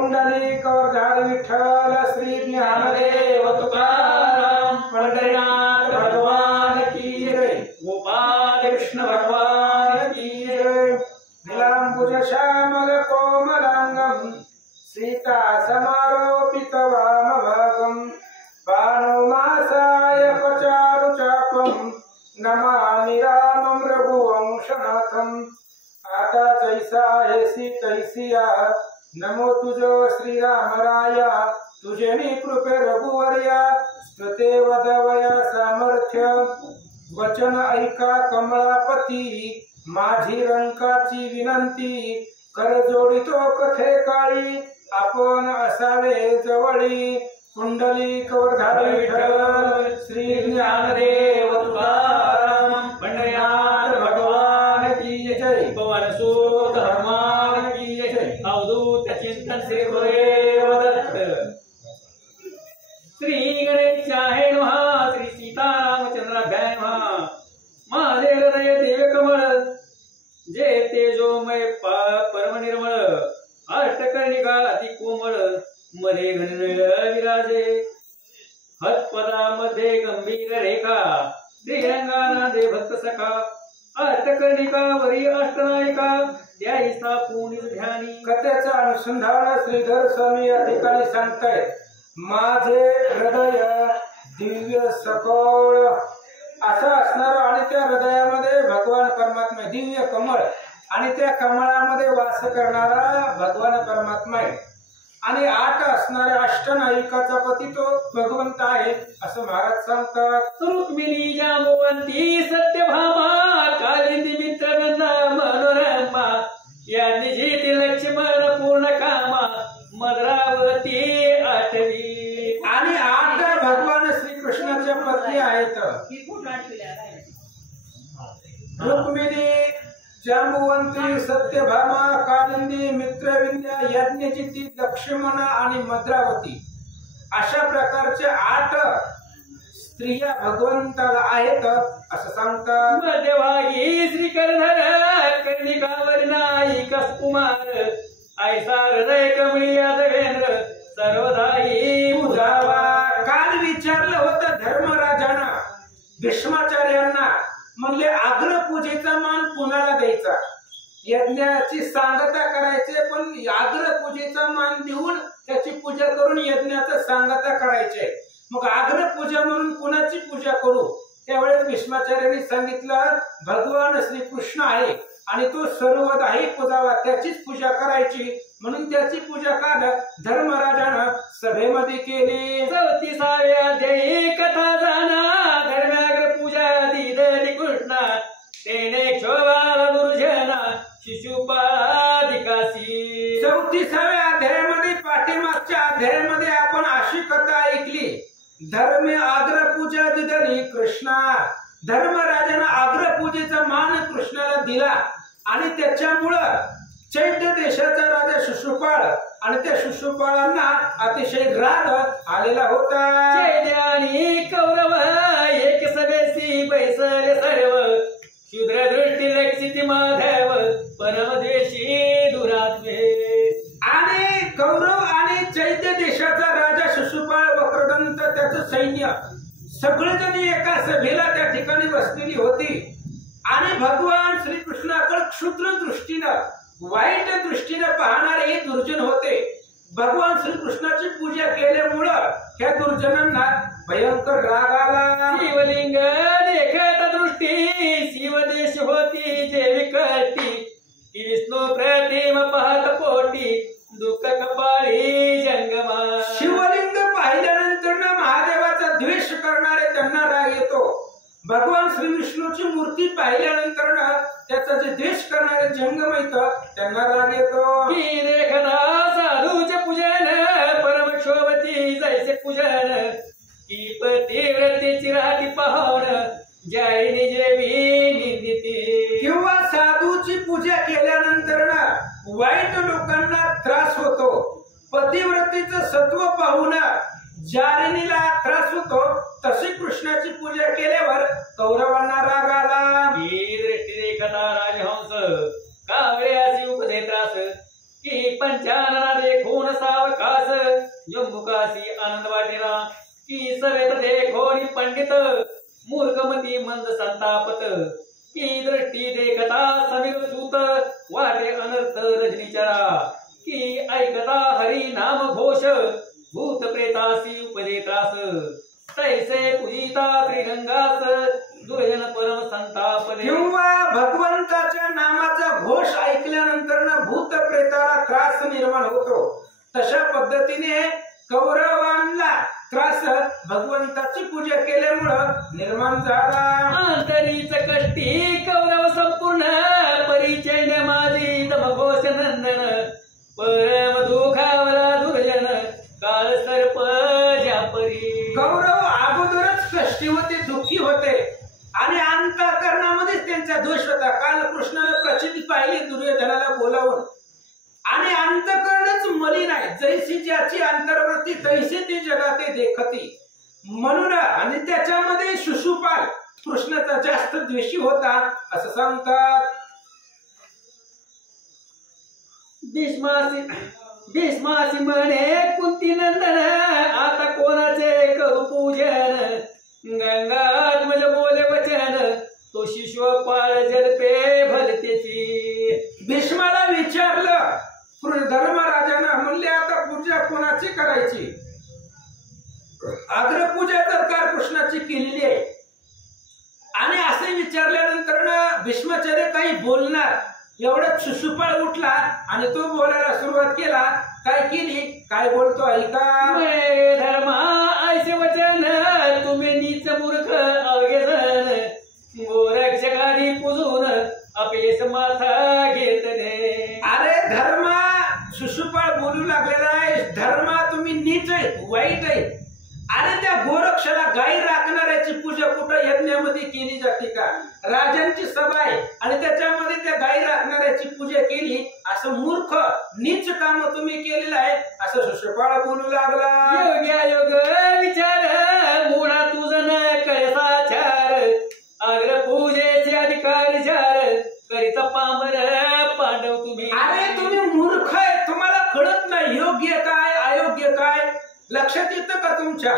पुंडलिक वरदारी विठ्ठल श्री ज्ञानदेव तुकाराम पंढरीनाथ भगवान की जय गोपाल कृष्ण भगवान की जय नीलांबुज श्यामल कोमलांगम सीता समारोपित वामभागम भानुमासाय पचारु चापम नमामि रामं रघुवंशनाथम आता जैसा ऐसी तैसिया नमो तुझो श्रीरामराया तुझे मी कृपे रघुवर्या स्तुते वदवया सामर्थ्य वचन ऐका कमळापती माझी रंकाची विनंती कर जोडितो कथे काळी आपण असावे जवळी पुंडलिक वरदारी विठ्ठल श्री ज्ञानदेव तुकाराम पंढरीनाथ भगवान की जय पवन सुत हनुमान की जय अवधूत चिंतन श्री गुरुदेव दत्त श्री गणेशाय नमः श्री सीतारामचंद्राभ्याय नमः माझे हृदय दिव्य कमळ जे तेजोमय परम निर्मळ अष्टकर्णिका अति कोमळ मध्ये घननीळ विराजे हतपदामध्ये गंभीर रेखा श्रीरंगाना दे भक्त सखा अष्टकर्णिका वरी अष्टनायिका त्याही स्थापून ध्यानी कथेचा अनुसंधान श्रीधर स्वामी या ठिकाणी सांगतायत माझे हृदय दिव्य सखोल असं असणार आणि त्या हृदयामध्ये भगवान परमात्मा दिव्य कमळ आणि त्या कमळामध्ये वास करणारा भगवान परमात्मा आहे आणि 8 असणाऱ्या अष्टनायिकाचा पती तो भगवंत आहे असं महाराज सांगतात रुक्मिणी जांबवंती सत्यभामा कालिंदी मित्रगंधा मनोरमा या निजीती लक्ष्मण पूर्ण कामा मद्रावती आठवी आणि 8 भगवान श्रीकृष्णाच्या पत्नी आहेत रुक्मिणी जांबवंती सत्यभामा कालिंदी मित्रविंध्या यज्ञचिती लक्ष्मण आणि मद्रावती अशा प्रकारचे 8 स्त्रिया भगवंताला आहेत असं सांगतात मध्यभागी श्रीकरधर कर्णिकावर नायिक कुमार ऐसा हृदय कमळी यादवेंद्र सर्वदाई उजावा काल विचारलं होतं धर्मराजांना भीष्माचार्यांना म्हणले आग्रपूजेचा मान कुणाला द्यायचा यज्ञाची सांगता करायचे पण आग्रपूजेचा मान देऊन त्याची पूजा करून यज्ञाचं सांगता करायचे मग आग्रपूजा म्हणून कुणाची पूजा करू त्यावेळेस भीष्माचार्यांनी सांगितलं भगवान श्रीकृष्ण आहे आणि तो सर्वदाही पूजावा त्याचीच पूजा करायची म्हणून त्याची पूजा काल धर्मराजानं सभेमध्ये केली 34व्या अध्यायी कथा जाना धर्माग्र पूजा दिदली कृष्ण तेने क्षोभाला दुर्जना शिशुपाधिकासी 34व्या अध्यायामध्ये पाठीमागच्या अध्यायामध्ये आपण अशी कथा ऐकली धर्मे आग्र पूजा दिदली कृष्णा धर्मराजानं आग्रपूजेचा मान कृष्णाला दिला आणि त्याच्यामुळं चैत्य देशाचा राजा शिशुपाळ आणि त्या शिशुपाळांना अतिशय राग आलेला होता चैत्य आणि कौरव एक सभेसी बैसले सर्व शूद्र दृष्टी लक्षिती माधव परमद्वेषी दुरात्मे आणि कौरव आणि चैत्य देशाचा राजा शिशुपाळ वक्रदंत त्याचं सैन्य सगळेजण एका सभेला त्या ठिकाणी बसलेली होती आणि भगवान श्रीकृष्णाकडे क्षुद्र दृष्टीनं वाईट दृष्टीने पाहणारे हे दुर्जन होते भगवान श्रीकृष्णाची पूजा केल्यामुळं त्या दुर्जनांना भयंकर राग आला शिवलिंग देखत दृष्टी शिवदेश होती जे विकटी विष्णू प्रतिम पाहत पोटी दुःख कपाळी जंगमा शिवलिंग पाहिल्यानंतर महादेवाचा द्वेष करणारे त्यांना राग येतो भगवान श्री विष्णूची मूर्ती पाहिल्यानंतर त्याचा जे द्वेष करणारे जंगम येतं त्यांना राग येतो की रेखना साधूचे पूजन परमक्षोभती जैसे पूजन की पतिव्रतेची राहती पाहून जाईने जेवी निंदिते किंवा साधूची पूजा केल्यानंतर वाईट लोकांना त्रास होतो पतिव्रतेचं सत्व पाहून जारिनीला त्रास होतो तशी कृष्णाची पूजा केल्यावर कौरवांना राग आला ही दृष्टी देखता राजहंस कावळे अशी उपदे त्रास की पंचानना देखून सा यमुकासी आनंद वाटेना की सवेत देखोनी पंडित मूर्खमती मंद संतापत की दृष्टी देखता समीर सूत वाटे अनर्थ रजनीचरा की ऐकता हरी नाम घोष भूत प्रेतासी उपदेत्रास तैसे पूजिता त्रिरंगास दुर्जन परम संतापले. किंवा भगवंताच्या नामाचा घोष ऐकल्यानंतर ना भूत प्रेताला त्रास निर्माण होतो. तशा पद्धतीने कौरवांना त्रास भगवंताची पूजा केल्यामुळं निर्माण झाला. अंतरीच कष्टी कौरव संपूर्ण परिचय माझी तमघोष नंदन परम दुखावला दुर्जन काळ सर्प ज्यापरी. कौरव अगोदरच कष्टी होते, दुःखी होते आणि अंतःकरणामध्येच त्यांचा दोष होता. काल कृष्णाला प्रचिती पाहिली दुर्योधनाला बोलावून आणि अंतःकरणच मलिन आहे. जैसी ज्याची अंतर्वृत्ती तैसे ती जगाते देखती म्हणून आणि त्याच्यामध्ये शिशुपाल कृष्णाचा जास्त द्वेषी होता असं सांगतात. भीष्मासी म्हणे कुंती नंदन आता कोणाचे करू पूजन गंगात्मज बोले वचन तो शिशुपाळ जलपे भलतेची. भीष्माला विचारलं धर्मराजानं, म्हणले आता पूजा कोणाची करायची. अग्रपूजा तर का कृष्णाची केलेली आहे आणि असे विचारल्यानंतर भीष्माचार्य काही बोलणार एवढ्यात शिशुपाळ उठला आणि तो बोलायला सुरुवात केला. काय केली, काय बोलतो ऐका. धर्मा ऐसे वचन तुम्ही नीच मूर्ख अवघे जण गोरक्षकाधी पुजून अपेस माथा घेतले. अरे धर्मा, शिशुपाळ बोलू लागलेला आहे. धर्मा तुम्ही नीच आहे, वाईट आहे. आणि त्या गोरक्षाला गायी राखणाऱ्याची पूजा कुठं यज्ञामध्ये केली जाते का? राजांची सभा आहे आणि त्याच्यामध्ये त्या गायी राखणाऱ्याची पूजा केली असं मूर्ख नीच काम तुम्ही केलेलं आहे असं शिशुपाळ बोलू लागला. योग्यायोग विचार मुळा तुझं न कळसाचार अग्र पूजेचे अधिकार चार करीत पामर पांडव तुम्ही. अरे तुम्ही मूर्ख आहे, तुम्हाला कळत नाही योग्य काय अयोग्य काय. लक्षात येतं का तुमच्या?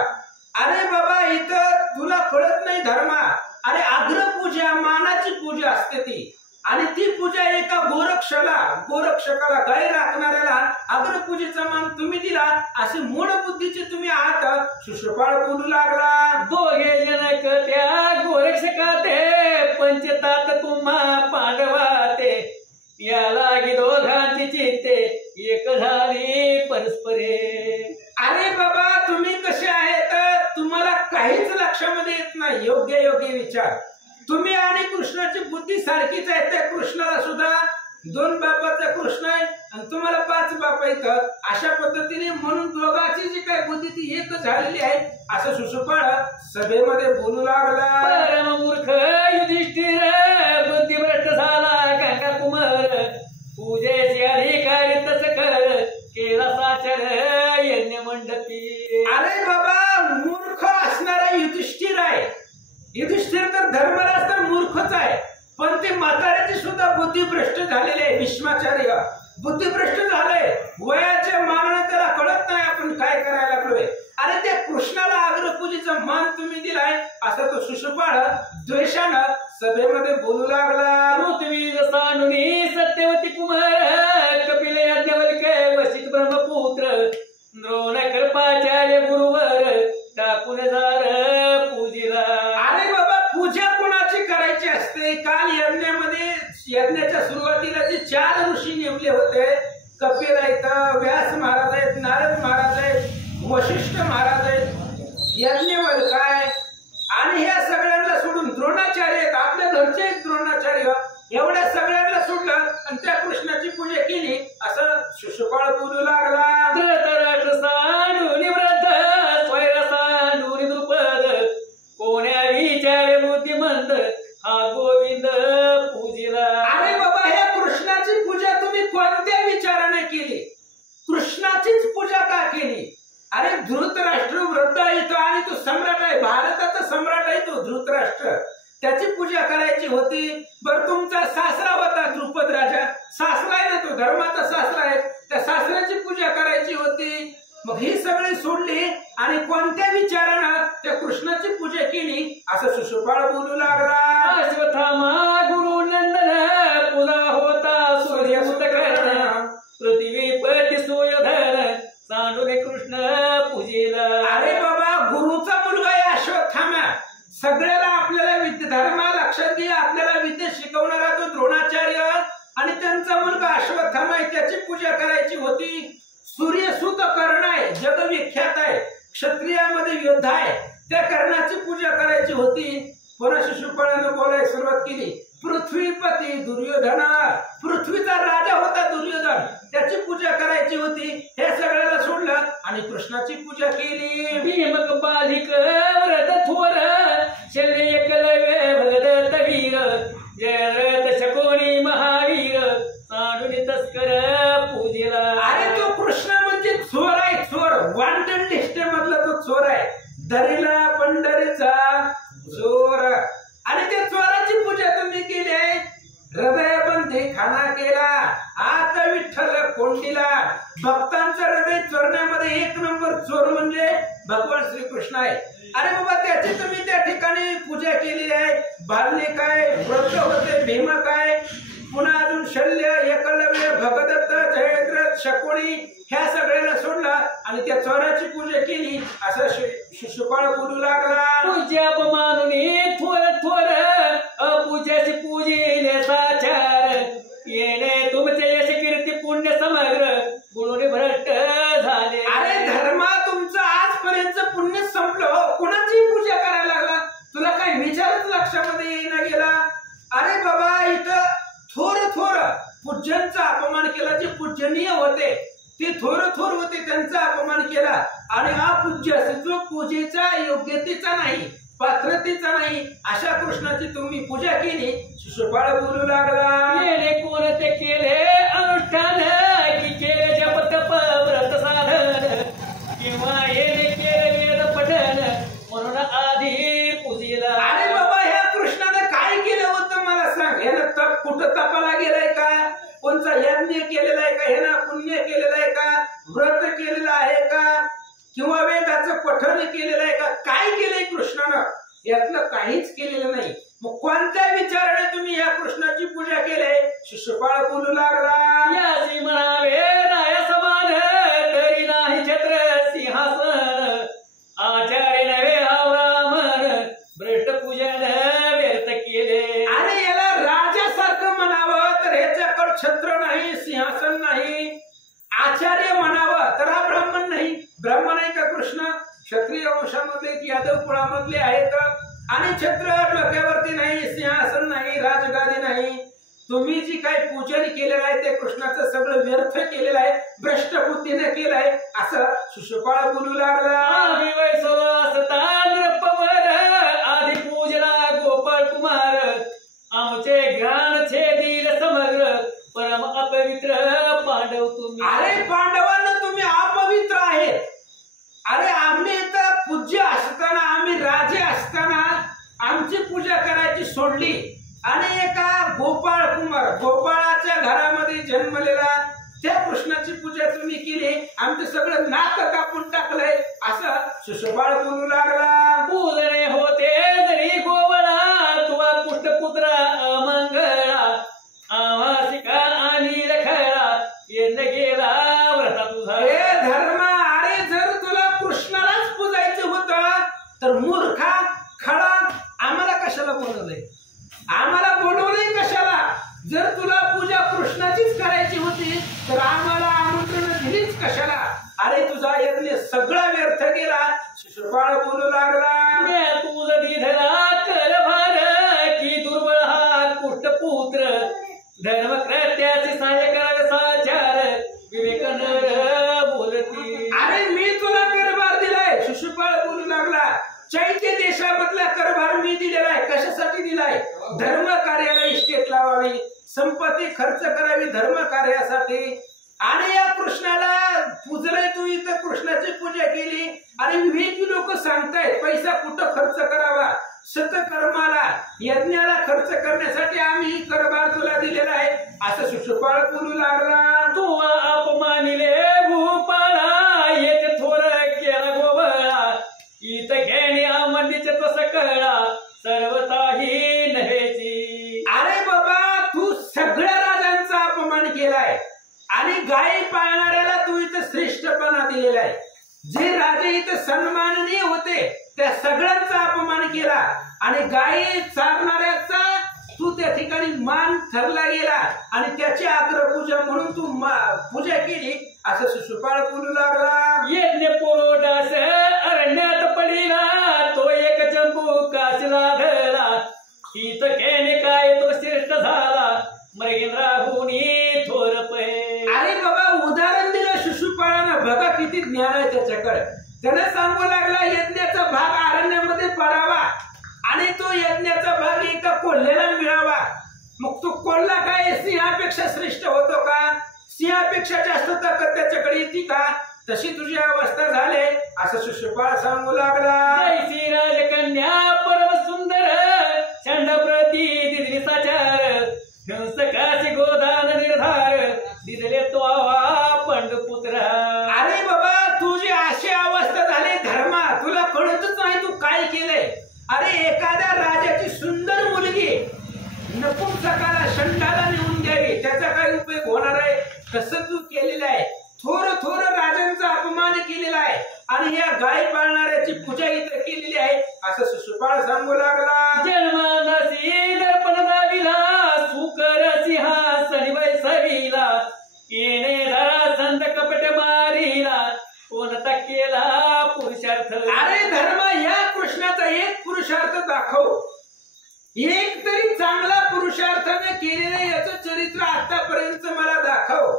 अरे बाबा इथं तुला कळत नाही धर्मा. अरे अग्रपूजा मानाची पूजा असते ती आणि ती पूजा एका गोरक्षकाला गाय राखणाऱ्याला अग्रपूजेचा मान तुम्ही दिला अशी मूळ बुद्धीचे तुम्ही आहात. शिशुपाळ बोलू लागला. दोघे जनक त्या गोरक्षकाते पंचतात तुम्हा पांडवाते या लागी दोघांची चित्ते एक झाली परस्परे. अरे बाबा तुम्ही कसे आहेत, तुम्हाला काहीच लक्षामध्ये येत नाही. योग्य विचार. तुम्ही आणि कृष्णाची बुद्धी सारखीच आहे. त्या कृष्णाला सुद्धा 2 बापाचा कृष्ण आहे आणि तुम्हाला 5 बाप आहेत. अशा पद्धतीने म्हणून दोघांची जी काय बुद्धी ती एक झालेली आहे असं शिशुपाळ सभेमध्ये बोलू लागला. परम मूर्ख युधिष्ठिर बुद्धिभ्रष्ट झाला गंगा कुमार पूजेचे अधिकारी तस कर केला साचर यज्ञ मंडपी. अरे बाबा मूर्ख असणारा युधिष्ठिर आहे. युधिष्ठिर तर धर्मराज तर मूर्खच आहे पण ते म्हाताऱ्याची सुद्धा बुद्धिभ्रष्ट झालेले आहे. भीष्माचार्य बुद्धिभ्रष्ट झाले. वयाच्या मानाने त्याला कळत नाही आपण काय करायला लागलोय. अरे त्या कृष्णाला अग्रपूजेचा मान तुम्ही दिलाय असं तो शिशुपाळ द्वेषानं सभेमध्ये बोलू लागला. पृथ्वी सानुनी सत्यवती कुमार कपिल याज्ञवल्क्य वशिष्ठ ब्रह्मपुत्र द्रोण कृपाचार्य गुरुवर टाकून जार पूजिला. अरे बाबा पूजा कोणाची करायची असते? काल यज्ञाच्या सुरुवातीला जे 4 ऋषी नेमले होते, कपिल आहेत, व्यास महाराज आहेत, नारद महाराज आहेत, वशिष्ठ महाराज आहेत, यज्ञवल्क्य काय आणि ह्या सगळ्यांना सोडून द्रोणाचार्य आहेत, आपल्या घरचे द्रोणाचार्य, एवढ्या सगळ्यांना सोडलं आणि त्या कृष्णाची पूजा केली असं शिशुपाळ बोलू लागला. धृतराष्ट्र सानुनी व्रत स्वैरसानुनी द्रुपद कोण्या विचारे बुद्धिमंत हा गोविंद पूजिला. अरे बाबा ह्या कृष्णाची पूजा तुम्ही कोणत्या विचाराने केली? कृष्णाचीच पूजा का केली? अरे धृतराष्ट्र वृद्ध येतो आणि तो सम्राट आहे, भारताचा सम्राट आहे तो धृतराष्ट्र, त्याची पूजा करायची होती. बर तुमचा सासरा होता द्रुपद राजा, सासरा आहे ना तो, धर्माचा सासरा आहे, त्या सासऱ्याची पूजा करायची होती. मग ही सगळी सोडली आणि कोणत्या विचारानं त्या कृष्णाची पूजा केली असं शिशुपाळ बोलू लागला. अश्वत्थामा गुरु नंदन पूजा होता सूर्यसुत कर्ण पृथ्वीपती सुयोधन सांडूने कृष्ण पूजेला. अरे बाबा, गुरुचा मुलगा आहे अश्वत्थामा. सगळ्याला आपल्याला धर्म लक्षात घे, आपल्याला विद्या शिकवणारा तो द्रोणाचार्य आणि त्यांचा मुलगा अश्वत्थामा आहे. त्याची पूजा करायची होती. सूर्यसुत कर्ण आहे, जगविख्यात आहे, क्षत्रियामध्ये योद्धा आहे. त्या कर्णाची पूजा करायची होती. पुन्हा शिशुपाळानं बोलायला सुरुवात केली. पृथ्वीपती दुर्योधन, पृथ्वीचा राजा होता दुर्योधन, त्याची पूजा करायची होती. हे सगळ्याला सोडलं आणि कृष्णाची पूजा केली. भीमक बालिक व्रत थोर शल्य एकलव्य भगदत्त वीर जयरथ शकोणी महावीर सांडूने तस्कर पूजेला. अरे तो कृष्ण म्हणजे चोर आहे, चोर. वांटण लिस्टेमधला तो चोर आहे. दरीला पंढरीचा चोर. आणि त्या चोराची पूजा तुम्ही केली. हृदय बंदी खाना केला, आता विठ्ठल कोंडीला. भक्तांचं हृदय चोरण्यामध्ये एक नंबर चोर म्हणजे भगवान श्रीकृष्ण आहे. अरे बाबा, त्याची तुम्ही त्या ठिकाणी पूजा केली आहे. बालने काय व्रत होते, भीम काय, पुन्हा अजून शल्य एकलव्य भगदत्त जयद्रथ शकुनी ह्या सगळ्याला सोडलं आणि त्या चोराची पूजा केली असं शिशुपाळ बोलू लागला. पूजा अपमानुनी थोर थोर अपूजाची पूजिले साचार येणे तुमचे यश कीर्ती पुण्य समग्र गुणोने भ्रष्ट झाले. अरे धर्मा, तुमचं आजपर्यंत पुण्य संपलं. कुणाची पूजा करायला लागला? तुला काय विचारच लक्षामध्ये येईना गेला? अरे बाबा, इथं थोर थोर पूज्यांचा अपमान केला. जे पूजनीय होते ते थोर थोर होते, त्यांचा अपमान केला. आणि हा पूज्य जो पूजेचा योग्यतेचा नाही, पात्रतेचा नाही, अशा कृष्णाची तुम्ही पूजा केली. शिशुपाळ बोलू लागला. येणे कोणते केले अनुष्ठान की केले जप तप व्रत साधन किंवा येणे केले वेद पठन म्हणून आधी पूजेला. अरे बाबा, ह्या कृष्णाने काय केलं होतं मला सांग. ह्यानं तप कुठं तपाला गेलाय का? कोणचा यज्ञ केलेला आहे का? ह्यानं पुण्य केलेलं आहे का? व्रत केलेलं आहे का? किंवा वेदाचं पठण केलेलं आहे का? काय केलंय कृष्णानं? यातलं काहीच केलेलं नाही. मग कोणत्या विचाराने तुम्ही या कृष्णाची पूजा केली? शिशुपाळ बोलू लागला. यासी म्हणावे राया समान तरी नाही छत्र सिंहासन आचार्य नव्हे आवरामन भ्रष्ट पूजन व्यर्थ केले. आणि याला राजासारखं म्हणावं तर ह्याच्याकडे छत्र नाही, सिंहासन नाही. आचार्य म्हणावं तर हा ब्राह्मण नाही. ब्राह्मण आहे का कृष्ण? क्षत्रिय वंशामधले यादव कुळामधले आहेत. आणि छत्र डोक्यावरती नाही, सिंहासन नाही, राजगादी नाही. तुम्ही जी काही पूजन केलेलं आहे ते कृष्णाचं सगळं व्यर्थ केलेलं आहे, भ्रष्ट बुद्धीने केलंय असं शिशुपाळ बोलू लागला. आधी पूजला गोपाळ कुमार आमचे ज्ञान छेदील समग्र परम अपवित्र पांडव तुम्ही. अरे पांडवांना तुम्ही अपवित्र आहेत. अरे आम्ही तर पूज्य असताना, आम्ही राजे असताना आमची पूजा करायची सोडली आणि एका गोपाळ कुमार, गोपाळाच्या घरामध्ये जन्मलेला त्या कृष्णाची पूजा तुम्ही केली. आमचं सगळं नाक कापून टाकलंय असं शिशुपाळ बोलू लागला. पूजणे होते जरी गोवळा तुवा पुष्टपुत्रा अमंगळा आवासिका आणि रखळा येन गेला व्रता तुझा. हे धर्मा, अरे जर तुला कृष्णालाच पूजायचं होतं तर मूर्खा खडा आम्हाला कशाला बोलवलंय? आम्हाला बोलवलंय कशाला? जर तुला पूजा कृष्णाचीच करायची होती तर आम्हाला आमंत्रण दिलीच कशाला? अरे तुझा यज्ञ सगळा व्यर्थ गेला. शिशुपाळ बोलू लागला. तुझ दिधला करभार की दुर्बळ हा पुष्टपुत्र धर्म कृत्याची सहाय्य करावे साचार विवेक नर बोलती. अरे मी तुला करभार दिलाय. शिशुपाळ बोलू लागला. चैत्य देशामधला करभार मी दिलेला आहे. कशासाठी दिलाय? धर्म कार्याला इस्टेट लावावी, संपत्ती खर्च करावी धर्म कार्यासाठी. आणि या कृष्णाला पूजलंय तू, इथं कृष्णाची पूजा केली आणि विवेकी लोक सांगतायत पैसा कुठं खर्च करावा. सतकर्माला, यज्ञाला खर्च करण्यासाठी आम्ही करभार तुला दिलेला आहे असं शिशुपाळ बोलू लागला. तू अपमानिले भूपाळा येते दिलेला आहे. जे राजे इथं सन्माननीय होते त्या सगळ्यांचा अपमान केला आणि गायी चारणाऱ्याचा तू त्या ठिकाणी मान ठरला गेला आणि त्याची अग्रपूजा म्हणून तू पूजा केली असं शिशुपाळ बोलू लागला. यज्ञ पुरोडास अरण्यात पडिला तो एक चंबू कासला धरला तीच खेणे काय तो श्रेष्ठ झाला मृगेंद्राहुनी थोर पै. अरे बाबा उदाहरण दिलं शिशुपाळानं. बघा किती ज्ञान आहे त्याच्याकडे. त्यानं सांगू लागला यज्ञाचा भाग अरण्यामध्ये पडावा आणि तो यज्ञाचा भाग एका कोल्ह्याला मिळावा. मग तो कोल्हा काय सिंहापेक्षा श्रेष्ठ होतो का? सिंहापेक्षा जास्त ताकद त्याच्याकडे येते का? तशी तुझी अवस्था झाले असं शिशुपाळ सांगू लागला. जैसी राजकन्या परम सुंदर चंड प्रती दिदली साचार हिंसकाशी गोदान निर्धार दिदले तो आवा पंडपुत्र. अरे बाबा तुझी अशी अवस्था झाली धर्मा, तुला कळतच नाही तू काय केलंय. अरे एखाद्या राजाची सुंदर मुलगी नपुंसकाला शंडाला नेऊन द्यावी त्याचा काय उपयोग होणार आहे? कसं तू केलेलं आहे. थोर थोर राजांचा अपमान केलेला आहे आणि या गाय पाळणाऱ्याची पूजा इथं केलेली आहे असं शिशुपाळ सांगू लागला. जन्मादासी दर्पण दाविला सुकर सिंहासनी वैसविला येणे धरा संत कपट मारिला कोणता केला पुरुषार्थ. अरे धर्मा या कृष्णाचा एक पुरुषार्थ दाखव. एक तरी चांगला पुरुषार्थाने केलेलं याचं चरित्र आतापर्यंत मला दाखव.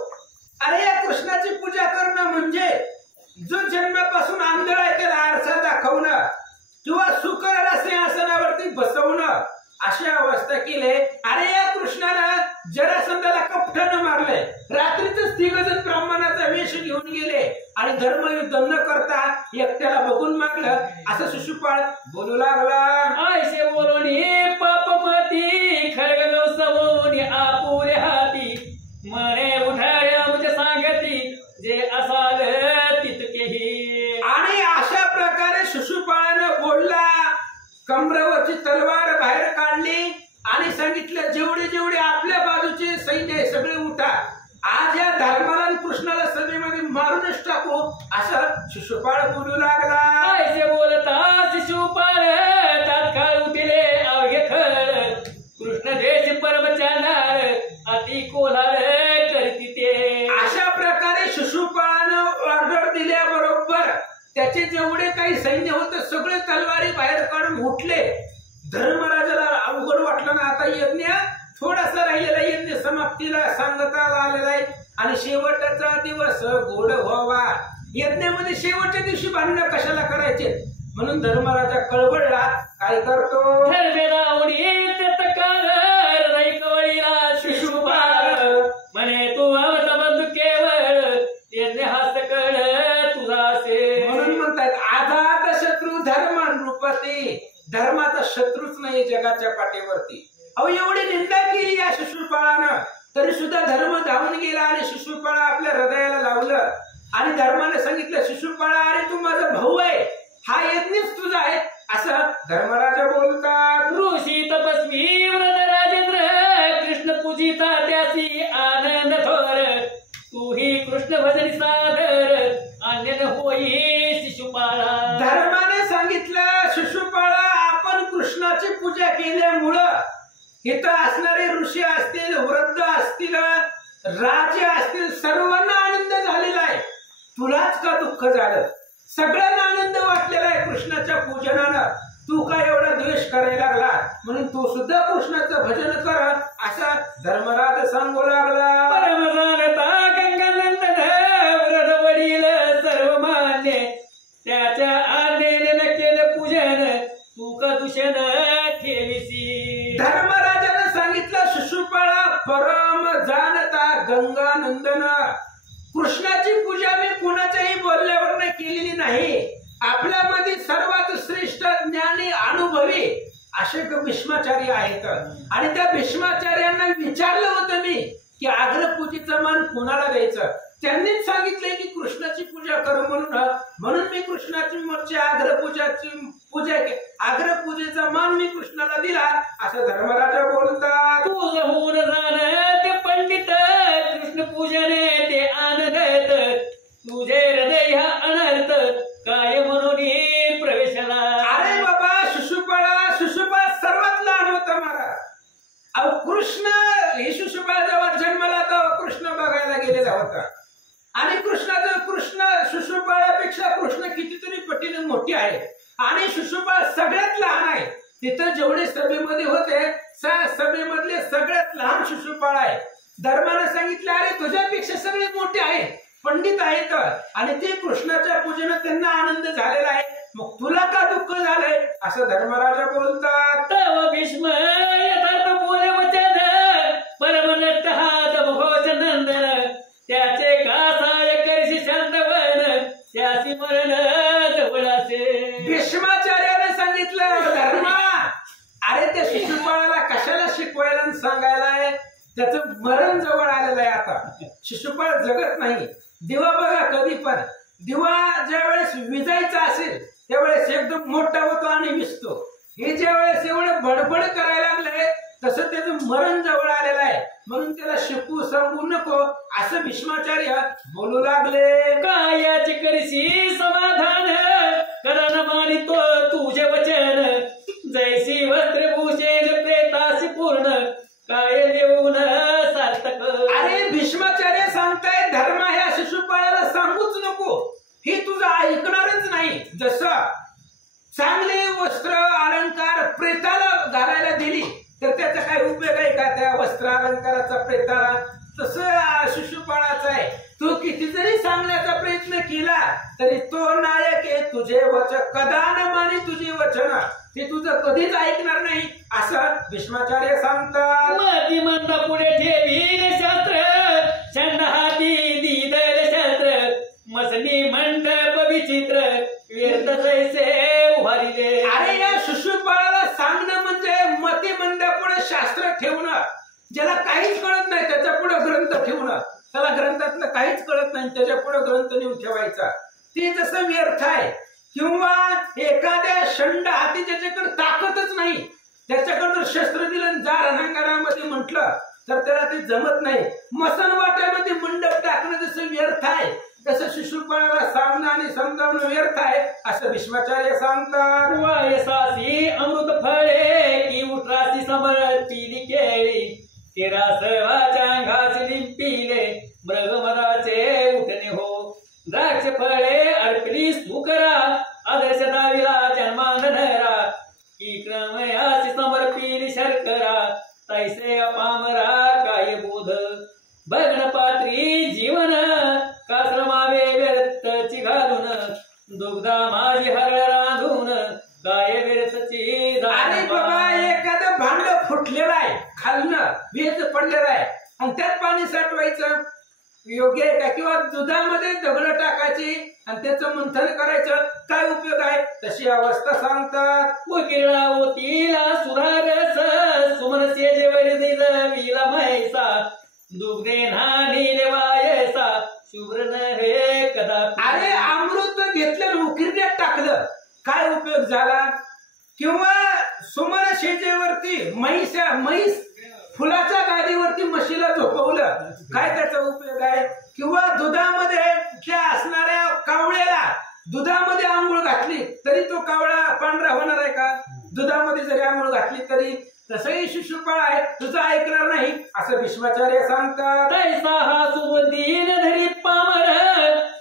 अरे या कृष्णाची पूजा करणं म्हणजे जो जन्मापासून आंधळ आहे त्याला आरसा दाखवणं किंवा सुकराला सिंहासनावरती बसवणं अशी अवस्था केली. अरे या कृष्णाला जरासंधाला कपटानं मारले. रात्रीच तिघजण ब्राह्मणाचा वेश घेऊन गेले आणि धर्मयुद्ध न करता एकट्याला बघून मारलं असं शिशुपाळ बोलू लागला. आयशे बोलून पापमती खरगलो सवोनी आपुरे हाती मने उठाड्या मुझे सांगती जे असाल तितकेही. आणि अशा प्रकारे शिशुपाळानं बोलला. कमरावरची तलवार बाहेर काढली आणि सांगितलं जेवढे जेवढे आपल्या बाजूचे सैन्य आहे सगळे उठा. आज या धर्माला आणि कृष्णाला सभेमध्ये मारूनच टाकू असं शिशुपाळ बोलू लागला. आयशे बोलता शिशुपाळ तात्काळ उठले अवघे खळ कृष्ण देश परमचानार अति कोलार करती ते. अशा प्रकारे शिशुपाळानं ऑर्डर दिल्याबरोबर त्याचे जेवढे काही सैन्य होते सगळे तलवारी बाहेर काढून उठले. धर्मराजाला अवघड वाटलं ना आता यज्ञ थोडासा राहिलेला यज्ञ समाप्तीला सांगताला आलेला आहे आणि शेवटचा दिवस गोड व्हावा. यज्ञामध्ये शेवटच्या दिवशी भांडणं कशाला करायचे म्हणून धर्मराजा कळवळला. काय करतो म्हणे तू आमचा बंधू केवळ यज्ञ हास कळ तुझा असे. म्हणून म्हणतात आघात शत्रू धर्म नृपती. धर्माचा शत्रूच नाही जगाच्या पाठीवरती. अहो एवढी निंदा केली या शिशुपाळानं तरी सुद्धा धर्म धावून गेला आणि शिशुपाळा आपल्या हृदयाला लावलं आणि धर्माने सांगितलं शिशुपाळा अरे तू माझा भाऊ आहे हा यज्ञच तुझा आहे असं धर्मराजा बोलतात. ऋषी तपस्वी व्रत राजेंद्र कृष्ण पूजिता त्यासी आनंद थोर तूही कृष्ण भजनी सादर अन्य होई शिशुपाळा. धर्माने सांगितलं शिशुपाळा आपण कृष्णाची पूजा केल्यामुळं इथं असणारे ऋषी असतील वृद्ध असतील राजे असतील सर्वांना आनंद झालेला आहे. तुलाच का दुःख झालं? सगळ्यांना आनंद वाटलेला आहे कृष्णाच्या पूजनानं. तू काय एवढा द्वेष करायला लागला म्हणून तू सुद्धा कृष्णाचं भजन कर असा धर्मराज सांगू लागला. परम जानता गंगानंदन व्रत वडील सर्व मान्य त्याच्या आज्ञेने केलं पूजन तू का दूषण केलीसी. धर्मराजाने सांगितलं शिशुपाळा परम जानता गंगानंदन कृष्णाची पूजा मी कुणाच्याही बोलल्यावर केलेली नाही. आपल्यामध्ये सर्वात श्रेष्ठ ज्ञानी अनुभवी असे भीष्माचार्य आहेत आणि त्या भीष्माचार्यांना विचारलं होतं मी की अग्रपूजेचं मान कुणाला द्यायचं. त्यांनीच सांगितलंय की कृष्णाची पूजा कर म्हणून मी कृष्णाची अग्रपूजेचा मान मी कृष्णाला दिला असं धर्मराजा बोलतात. तुझ होऊन जाण ते पंडित कृष्ण पूजने ते आनंदत तुझे हृदय ह्या अनर्थ काय म्हणून प्रवेशला. अरे बाबा शिशुपाळ सर्वात लहान होता महाराज. अहो कृष्ण हे शिशुपाळ जेव्हा जन्मला तेव्हा कृष्ण बघायला गेलेला होता आणि कृष्ण शिशुपाळापेक्षा कृष्ण कितीतरी पटीने मोठी आहे आणि शिशुपाळ सगळ्यात लहान आहे. तिथं जेवढे सभेमध्ये होते सभेमधले सगळ्यात लहान शिशुपाळ आहे. धर्मानं सांगितलं अरे तुझ्यापेक्षा सगळे मोठे आहेत, पंडित आहेत आणि ते कृष्णाच्या पूजेनं त्यांना आनंद झालेला आहे, मग तुला का दुःख झालंय असं धर्मराजा बोलतात. तव भीष्म यथार्थ बोले वचन परमनष्ट हात घोष नंदन त्याचे का सहाय्य करशी शांतवन त्यासी मरण जवळ असे. भीष्माचार्याने सांगितलं धर्मा अरे त्या शिशुपाळाला कशाला शिकवायला आणि सांगायला आहे, त्याचं मरण जवळ आलेलं आहे. आता शिशुपाळ जगत नाही. दिवा बघा कधी पण दिवा ज्या वेळेस विजायचा असेल त्यावेळेस एकदम मोठा होतो आणि विजतो. हे ज्या वेळेस एवढं बडबड करायला लागलंय तसं त्याचं मरण जवळ आलेलं आहे, म्हणून त्याला शिकू सांगू नको असं भीष्माचार्य बोलू लागले. कायाची करशी समाधान करण मानितो तुझे वचन जैसी वस्त्रभूषण प्रेतासी पूर्ण काय देऊन सार्थक. अरे भीष्माचार्य सांगताय धर्मा ह्या शिशुपाळाला सांगूच नको, हे तुझं ऐकणारच नाही. जसं चांगले वस्त्र अलंकार प्रेताला घालायला दिली तर त्याचा काय उपयोग आहे का त्या वस्त्र अलंकाराचा प्रेताला, तसं शिशुपाळाचा आहे. तू किती जरी सांगण्याचा प्रयत्न केला तरी तो नायक आहे. तुझे वचन कदा न माने तुझी वचन ते तुझं कधीच ऐकणार नाही असं भीष्माचार्य सांगतात. मती मंद पुढे ठेवील शास्त्र छंद हाती दिदल शास्त्र मसनी मंडप विचित्र व्यर्थ जैसे उभारिले. अरे या शिशुपाळाला सांगणं म्हणजे मती मंद पुढे शास्त्र ठेवणं. ज्याला काहीच कळत नाही त्याच्या पुढे ग्रंथ ठेवणं, त्याला ग्रंथातलं काहीच कळत नाही त्याच्या पुढे ग्रंथ नेऊन ठेवायचा, ते जसं व्यर्थ आहे. किंवा एखाद्या शंड हाती ज्याच्याकडे ताकदच नाही त्याच्याकडे जर शस्त्र दिलं जा रणांगणामध्ये म्हटलं तर त्याला ते जमत नाही. मसन वाट्यामध्ये मंडप टाकणं जसं व्यर्थ आहे तसं शिशुपाळाला सांगणं आणि समजावणं व्यर्थ आहे असं भीष्माचार्य सांगतात. वयसासी अमृत फळे की उठरासी समर्पिली केळी तेरा सर्वाच्या घासी लिंपिले मृगमदाचे उठणे हो द्राक्ष फळे अर्पली सुकरा आदर्श दाविला जन्मांधरा की क्रमयासी समर्पिली शर्करा तैसे अपामरा काय बोध भग्न पात्री जीवन काश्रमावे व्यर्थची घालून दुग्धा माझी हरळ रांधून काय व्यर्थची. अरे बाबा एखादं भांड फुटलेलं आहे खालनं वीज पडलेलं आहे आणि त्यात पाणी साठवायचं योग्य आहे का? किंवा दुधामध्ये दगड टाकायची आणि त्याचं मंथन करायचं, काय उपयोग आहे? तशी अवस्था सांगतात. वकिला होतीला सुधारस सुमनसे जेवरी विला म्हैसा दुग्धे नानीले वायसा शुभ्र नव्हे कदा. अरे अमृत घेतलं उकिरड्यात टाकलं काय उपयोग झाला? किंवा सुमन शेजेवरती म्हैस फुलाच्या गादीवरती म्हशीला झोपवलं काय त्याचा उपयोग आहे? किंवा दुधामध्ये त्या असणाऱ्या कावळ्याला दुधामध्ये आंघोळ घातली तरी तो कावळा पांढरा होणार आहे का? दुधामध्ये जरी आंघोळ घातली तरी. तसंही शिशुपाळ आहे, तुझं ऐकणार नाही असं भीष्माचार्य सांगतात. तैसा हा सुबुद्धीन धरी पामर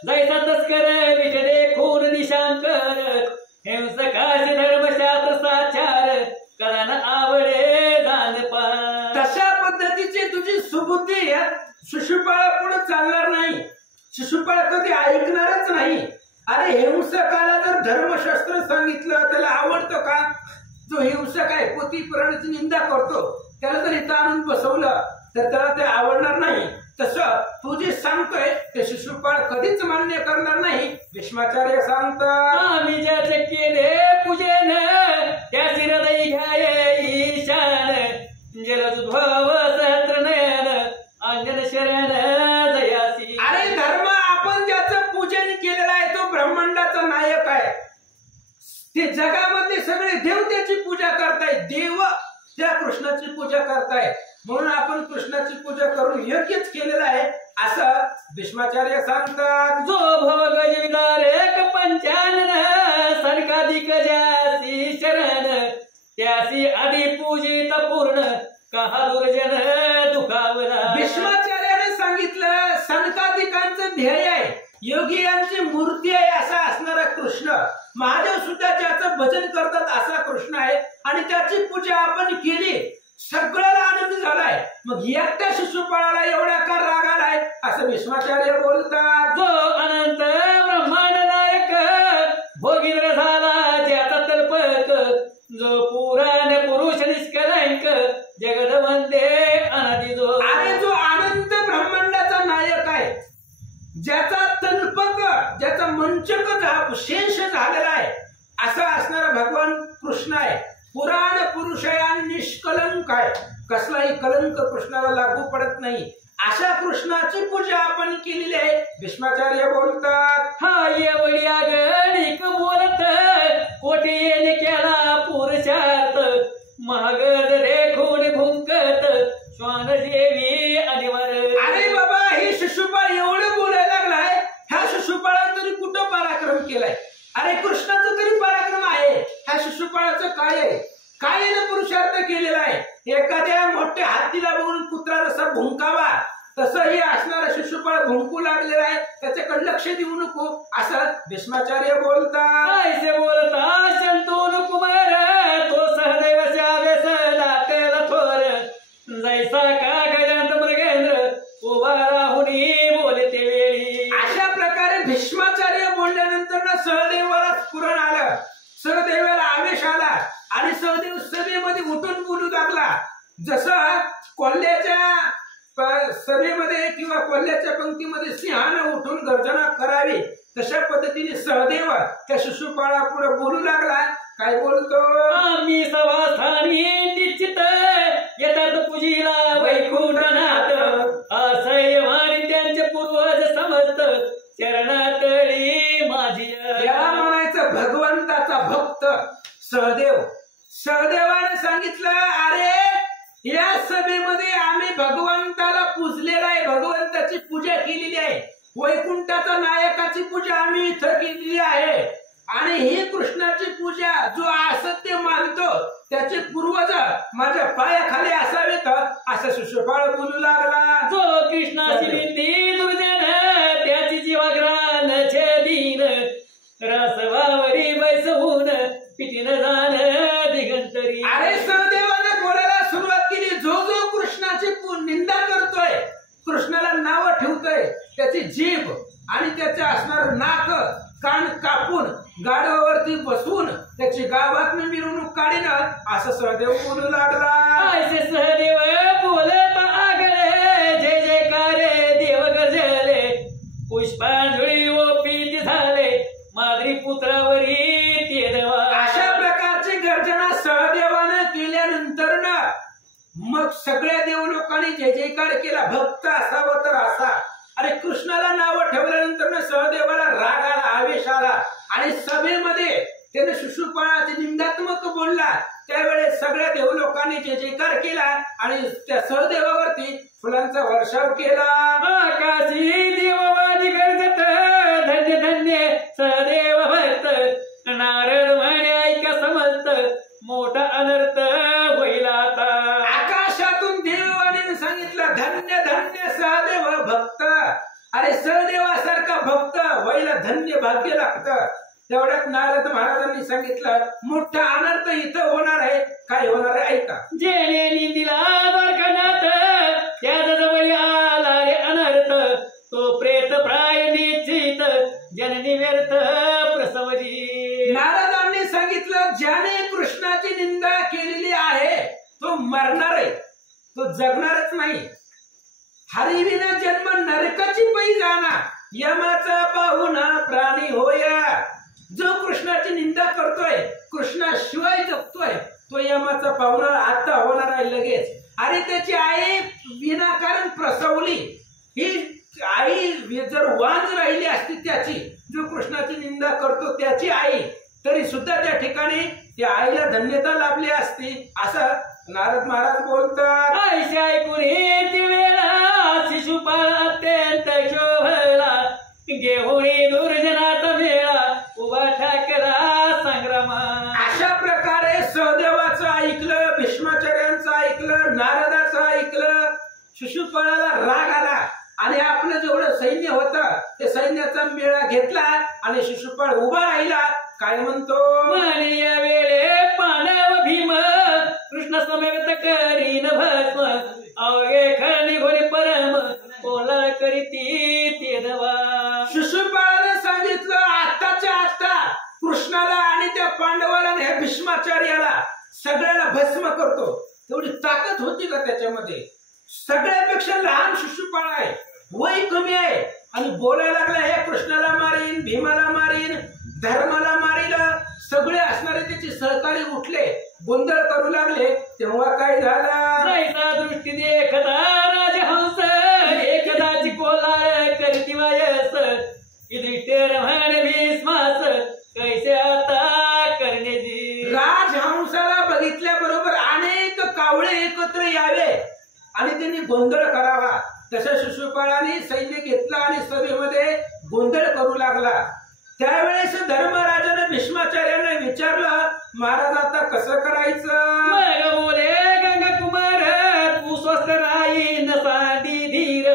जैसा तस्कर विटले खून निशांकर हिंसकाशी धर्मशास्त्र साचार करा न आवडे दानपा. तशा पद्धतीची तुझी सुबुद्धी शिशुपाळा पुढे चालणार नाही. शिशुपाळ कधी ऐकणारच नाही. अरे हिंसकाला जर धर्मशास्त्र सांगितलं त्याला आवडतं का? जो हिंसक आहे पोथी पुराणाची निंदा करतो त्याला जर इथं आणून बसवलं तर त्याला ते आवडणार नाही. तसं तू जे सांगतोय ते शिशुपाळ कधीच मान्य करणार नाही भीष्माचार्य सांगतात. आम्ही ज्याचे केले पूजन त्याची हृदय घ्याय ईशान जलदुद्भव सहस्रनयन अंजन शरण दयासी. अरे धर्म आपण ज्याचं पूजन केलेलं आहे तो ब्रह्मांडाचा नायक आहे. ते जगामधले सगळे देव त्याची पूजा करतायत, देव त्या कृष्णाची पूजा करतायत, म्हणून आपण कृष्णाची पूजा करून योग्यच केलेलं आहे असं भीष्माचार्य सांगतात. जो भव गजविला माणिक ज्यासी शरण त्यासी आधी पूजित पूर्ण कहा दुर्जन दुखावला. भीष्माचार्याने सांगितलं सनकादिकांचं ध्येय आहे, योगियांची मूर्ती आहे असा असणारा कृष्ण, महादेव सुद्धा ज्याचं भजन करतात असा कृष्ण आहे आणि त्याची पूजा आपण केली सगळ्याला आनंद झालाय. मग एकट्या शिशुपाळाला एवढा का राग आलाय असं भीष्माचार्य बोलतात. जो अनंत ब्रह्मांड नायक भोगींद्र झाला ज्याचा तल्पक जो पुराण पुरुष निष्कलंक जगदवंदे अनादि जो. अरे जो अनंत ब्रह्मांडाचा नायक आहे, ज्याचा तल्पक ज्याचा मंचक शेष झालेला आहे असा असणारा भगवान कृष्ण आहे. पुराण पुरुष आहे आणि निष्कलंक आहे, कसलाही कलंक कृष्णाला लागू पडत नाही. अशा कृष्णाची पूजा आपण केलेली आहे. भीष्माचार्य बोलतात हा एवढी गणिक बोलत कोटी येणे केला पुरुषार्थ महागद देखून भुंकत श्वान जेवी अनिवार. अरे बाबा हे शिशुपाळ एवढं बोलायला लागलाय, ह्या शिशुपाळानं तरी कुठं पराक्रम केलाय? अरे कृष्णाचं तरी पराक्रम आहे, ह्या शिशुपाळाचं काय आहे? काय यानं पुरुषार्थ केलेला आहे? एखाद्या मोठ्या हत्तीला बघून कुत्रा जसा भुंकावा तसं हे असणारा शिशुपाळ भुंकू लागलेला आहे, त्याच्याकडे लक्ष देऊ नको असं भीष्माचार्य बोलतात. ऐसे बोलता शंतनू कुमार तो सहदैव श्यावेस लाटेला थोर जैसा का गजांत मृगेंद्र उभा राहुनी बोलते वेळी. अशा प्रकारे भीष्माचार्य बोलल्यानंतर ना सहदेवाला स्फुरण आलं, सहदेवाला आवेश आला आणि सहदेव सभेमध्ये उठून बोलू लागला. जसं कोल्ह्याच्या सभेमध्ये किंवा कोल्ह्याच्या पंक्तीमध्ये सिंहानं उठून गर्जना करावी तशा पद्धतीने सहदेव त्या शिशुपाळा पुढे बोलू लागला. काय बोलतो? आम्ही सभास्थानी निश्चित येतात पूजीला वैकुंठनाथ असह्य वाणी त्यांचे पूर्वज समस्त चरणातळी माझी. याला म्हणायचं भगवंताचा भक्त सहदेव. सहदेवाने सांगितलं अरे या सभेमध्ये आम्ही भगवंताला पूजलेला आहे, भगवंताची पूजा केलेली आहे, वैकुंठाचा नायकाची पूजा आम्ही इथं केलेली आहे आणि ही कृष्णाची पूजा जो असत्य मानतो त्याचे पूर्वज माझ्या पायाखाली असावेत असं शिशुपाळ बोलू लागला. जो कृष्णाची विंदी दुर्जन त्याची जीवाग्रान छेदीन रसवावरी बैसवून पिटीन जाण दिगंतरी. अरे सहदेवाने बोलायला सुरुवात केली. जो जो कृष्णाची निंदा करतोय, कृष्णाला नाव ठेवतोय, त्याची जीभ आणि त्याचे असणार नाक कान कापून गाढवावरती बसून त्याची गावात मिरवणूक काढीन असं सहदेव बोलू लागला. ऐसे सहदेव बोलत आगळे जय जयकार देव गरजले पुष्पांजळी ओपीत झाले माद्री पुत्रावरी ते देवा. अशा प्रकारची गर्जना सहदेवानं केल्यानंतर ना मग सगळ्या देव लोकांनी जय जयकार केला. भक्त असावा तर असा. अरे कृष्णाला नाव ठेवल्यानंतर ना सहदेवाला राग आला, आवेश आला आणि सभेमध्ये त्याने शिशुपाळाची निंदात्मक बोलला. त्यावेळेस सगळ्या देव लोकांनी जय जयकार केला आणि त्या सहदेवावरती फुलांचा वर्षाव केला. आकाशी देववाणी गरजत धन्य धन्य सहदेव भक्त नारद म्हणे ऐका समजत मोठा अनर्थ होईल आता. आकाशातून देववाणीने सांगितलं धन्य धन्य सहदेव भक्त. अरे सहदेवासारखा भक्त व्हायला धन्य भाग्य लागतं. तेवढ्यात नारद महाराजांनी सांगितलं मोठा अनर्थ इथं होणार आहे. काय होणार आहे ऐका. जेणे निंदिला द्वारकानाथ त्याचा जवळ आला रे अनर्थ तो प्रेत प्राय निश्चित जननी व्यर्थ प्रसवली. नारदांनी सांगितलं ज्याने कृष्णाची निंदा केलेली आहे तो मरणार आहे, तो जगणारच नाही. हरिविना जन्म नरकाची पै जाणार, यमाचा पाहुणा प्राणी होया. जो कृष्णाची निंदा करतोय, कृष्णाशिवाय जगतोय, तो यमाचा पाहुणा आता होणार आहे लगेच. अरे त्याची आई विनाकारण प्रसवली. ही आई जर वांज राहिली असती त्याची, जो कृष्णाची निंदा करतो त्याची आई, तरी सुद्धा त्या ठिकाणी त्या आईला धन्यता लाभली असती असं नारद महाराज बोलतात. ऐशी ऐकून ती वेळा शिशुपाळ अत्यंत शोभला घेऊन दुर्जनाचा मेळा उभा ठाकरा संग्रामा. शिशुपाळाला राग आला आणि आपलं जेवढं सैन्य होतं ते सैन्याचा मेळा घेतला आणि शिशुपाळ उभा राहिला. काय म्हणतो? म्हणे या वेळे पांडव भीम कृष्ण समेत करीन भस्म अवघे खळणी घोरी परम कोला करीती ते दवा. शिशुपाळाने सांगितलं आत्ताच्या आत्ता कृष्णाला आणि त्या पांडवाला आणि ह्या भीष्माचार्याला सगळ्याला भस्म करतो. तेवढी ताकद होती का त्याच्यामध्ये? सगळ्यापेक्षा लहान शिशुपाळ आहे, वय कमी आहे आणि बोलायला लागला हे कृष्णाला मारीन, भीमाला मारीन, धर्माला मारील. सगळे असणारे त्याचे सहकारी उठले, गोंधळ करू लागले. तेव्हा काय झालं? जायचा दृष्टी देखता राजहंस एकदाची कोलार करती वायस युधिष्ठिर म्हणे भीष्मास कैसे आता करण्याची. राजहंसाला बघितल्याबरोबर अनेक कावळे एकत्र यावे आणि त्यांनी गोंधळ करावा. तशा शिशुपाळाने सैन्य घेतला आणि सभेमध्ये गोंधळ करू लागला. त्यावेळेस धर्मराजाने भीष्माचार्यांना विचारलं, महाराज आता कसं करायचं? मग बोले गंगा कुमार तू स्वस्थ राही नसादी धीर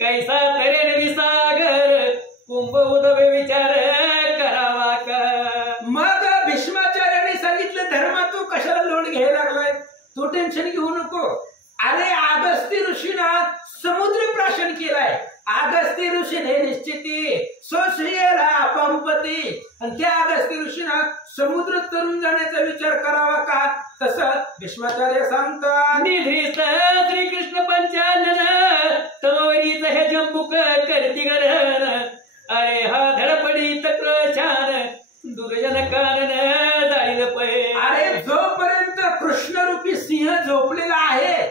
कैसा तरेन विसागर कुंभ उदव विचार करावा का. मग भीष्माचार्यांनी सांगितलं, धर्मा तू कशाला लोट घ्यायला लागलाय? तू टेन्शन घेऊ नको. अरे अगस्त्य ऋषीना समुद्र प्राशन केलाय. अगस्त्य ऋषीने निश्चिती स्वश्रियला पंपती आणि त्या अगस्त्य ऋषीनं समुद्र तरून जाण्याचा विचार करावा का? तसं भीष्माचार्य सांगतात. निधीस्त श्रीकृष्ण पंचानन तमवरीच हे जंबुक करती गरण अरे हा धडपडीत क्रोशान दुर्जन कानन जाईल पै. अरे जोपर्यंत कृष्णरूपी सिंह झोपलेला आहे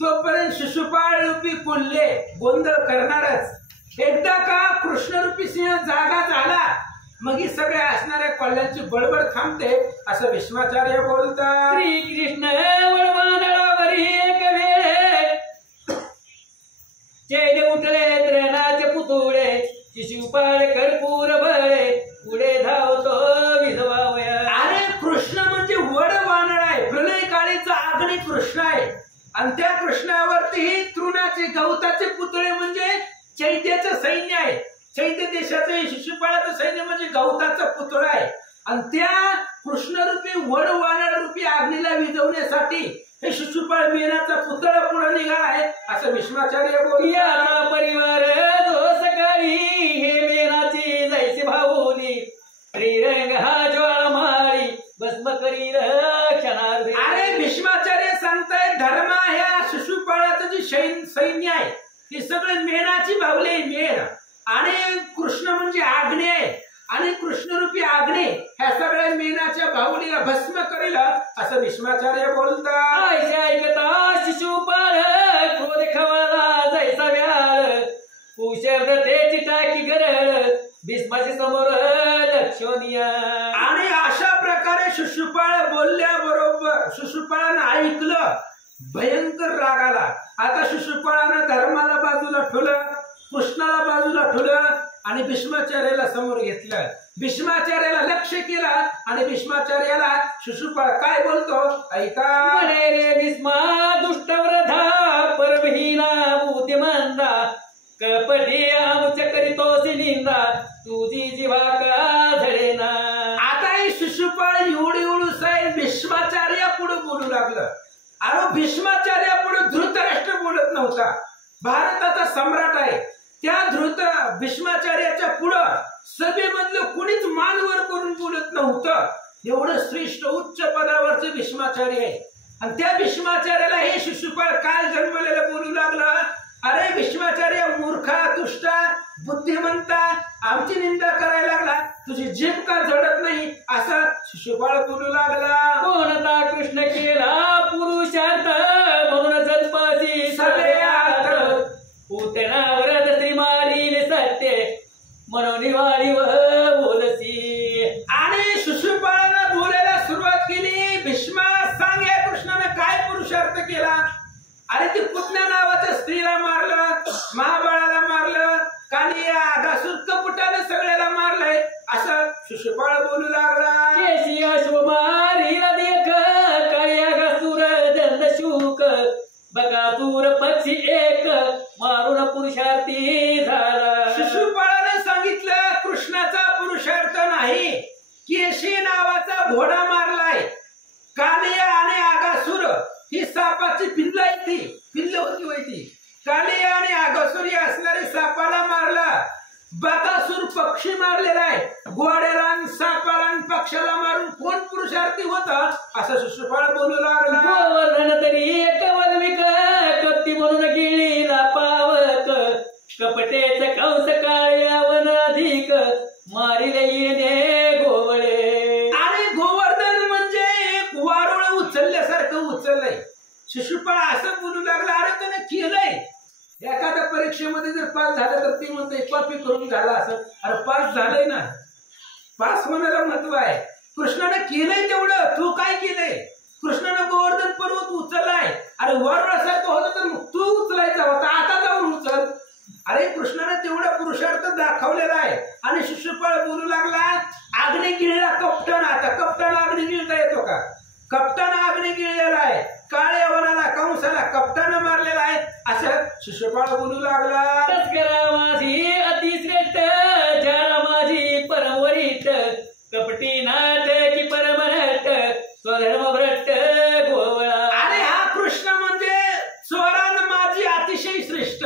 तोपर्यंत शिशुपाळ रूपी कोल्हे गोंधळ करणारच. एकदा का कृष्णरूपी सिंह जागा झाला मग ही सगळ्या असणाऱ्या कोल्ह्यांची बडबड थांबते असं भीष्माचार्य बोलतात. श्रीकृष्ण वळवानळावरी एक वेळे चैन उठले द्रोणाचे पुतुळे शिशुपाळ कर्पूर बळे पुढे धावतो विधवावया. अरे कृष्ण म्हणजे वड वानळ आहे, प्रलय काळीचा आग्नी कृष्ण आहे आणि त्या कृष्णावरती तृणाचे गवताचे पुतळे म्हणजे चैत्याचं सैन्य आहे. चैत्य देशाचं शिशुपाळाचं सैन्य म्हणजे गवताचं पुतळं आहे आणि त्या कृष्णरूपी वड वानळ रूपी अग्नीला विझवण्यासाठी हे शिशुपाळ मेनाचा पुतळा पुढे निघाला आहे असं भीष्माचार्य बोलला. परिवार जो सकाळी हे मेनाची जायची भाऊली श्रीरंग हा ज्वाळा माळी भस्म करी क्षणार्धे. अरे भीष्माचार्य सांगताय धर्मा ह्या शिशुपाळाचं जे सैन्य आहे ती सगळे मेणाची बाहुली मेण आणि कृष्ण म्हणजे आग्ने आणि कृष्णरूपी आग्ने ह्या सगळ्या मेणाच्या बाहुलीला भस्म करेल असं भीष्माचार्य बोलतात. ऐकता शिशुपाळ क्रोध खवाला जायचा व्याळ कुशब्दतेची टाकी गरळ भीष्माची समोर लक्षणीय. आणि अशा प्रकारे शिशुपाळ बोलल्याबरोबर शिशुपाळानं ऐकलं, भयंकर राग आला. आता शिशुपाळानं धर्माला बाजूला ठेवलं, कृष्णाला बाजूला ठेवलं आणि भीष्माचार्याला समोर घेतलं. भीष्माचार्याला लक्ष केलं आणि भीष्माचार्याला शिशुपाळ काय बोलतो ऐका. म्हणे रे भीष्मा दुष्टव्रधा परमहीना बुद्धिमंदा कपटी आमुच करीतोसी निंदा तुझी जीवा का झडेना. आता हे शिशुपाळ एवढू साहेब भीष्माचार्या पुढे बोलू लागलं. अरे भीष्माचार्या पुढे धृतराष्ट्र बोलत नव्हता. भारताचा सम्राट आहे त्या भीष्माचार्याच्या पुढं सभेमधलं कुणीच मान वर करून बोलत नव्हतं. एवढं श्रेष्ठ उच्च पदावरचे भीष्माचार्य आहे आणि त्या भीष्माचार्याला हे शिशुपाळ काल जन्मलेलं बोलू लागला. अरे भीष्माचार्य मूर्खा तुष्टा बुद्धिमंता आमची निंदा करायला लागला, तुझी जीभ का जडत नाही असं शिशुपाळ बोलू लागला. कोणता कृष्ण केला पुरुषार्थ म्हणून जन्माची सभेत पुतनावर श्री मारील सत्य म्हणून निवाळी बोलसी. आणि शिशुपाळानं बोलायला सुरुवात केली. भीष्मा सांग या कृष्णाने काय पुरुषार्थ केला? अरे ती पुतण्या नावाच्या स्त्रीला मारलं, महाबळाला मारलं, कालिया अगासूर कपटाने सगळ्याला मारलंय असं शिशुपाळ बोलू लागला. केशी अश्वमारीला देख कालिया अगासूर दंड नाही, केशी नावाचा घोडा मारलाय. कालिया आणि आगासुर ही सापाची पिल्ल आहे, ती पिल्ल होती माहिती. कालिया आणि आगासुर या असणारे सापाला मारला. बकासूर पक्षी मारलेला आहे. घोड्याला आणि सापाला आणि पक्षाला मारून कोण पुरुषार्थी होता असं शिशुपाळ बोलू लागला. गोवर्धन तरी एक वल्मिक कपटी म्हणून गिळीला पावक कपटेच कंस काळ्यावन अधिक मारिले येणे गोवळे. आणि गोवर्धन म्हणजे एक वारुळ उचलल्यासारखं उचललंय. शिशुपाळ असं बोलू लागला, अरे त्याने केलंय. एखाद्या परीक्षेमध्ये जर पास झालं तर ती म्हणते कॉपी करून झाला असं. अरे पास झालंय ना, पास होण्याला महत्व आहे. कृष्णाने केलंय तेवढं, तू काय केलंय? कृष्णाने गोवर्धन पर्वत उचललाय. अरे वारुळासारखं होतं तर मग तू उचलायचा होता, आता जाऊन उचल. अरे कृष्णाने तेवढा पुरुषार्थ दाखवलेला आहे. आणि शिशुपाळ बोलू लागला, अग्नी गिळला कपटान. आता कपटाला अग्नी गिळता येतो का? कपटानं अग्नी गिळलेला आहे. काळ्या वनाला कंसाला कपटानं मारलेला आहे असं शिशुपाळ बोलू लागला. तस्करा माझी अतिश्रेष्ठ जरा माझी परमवरिष्ठ कपटी नाट की परमनट स्वधर्म भ्रष्ट गोवळा. अरे हा कृष्ण म्हणजे चोरान माझी अतिशय श्रेष्ठ,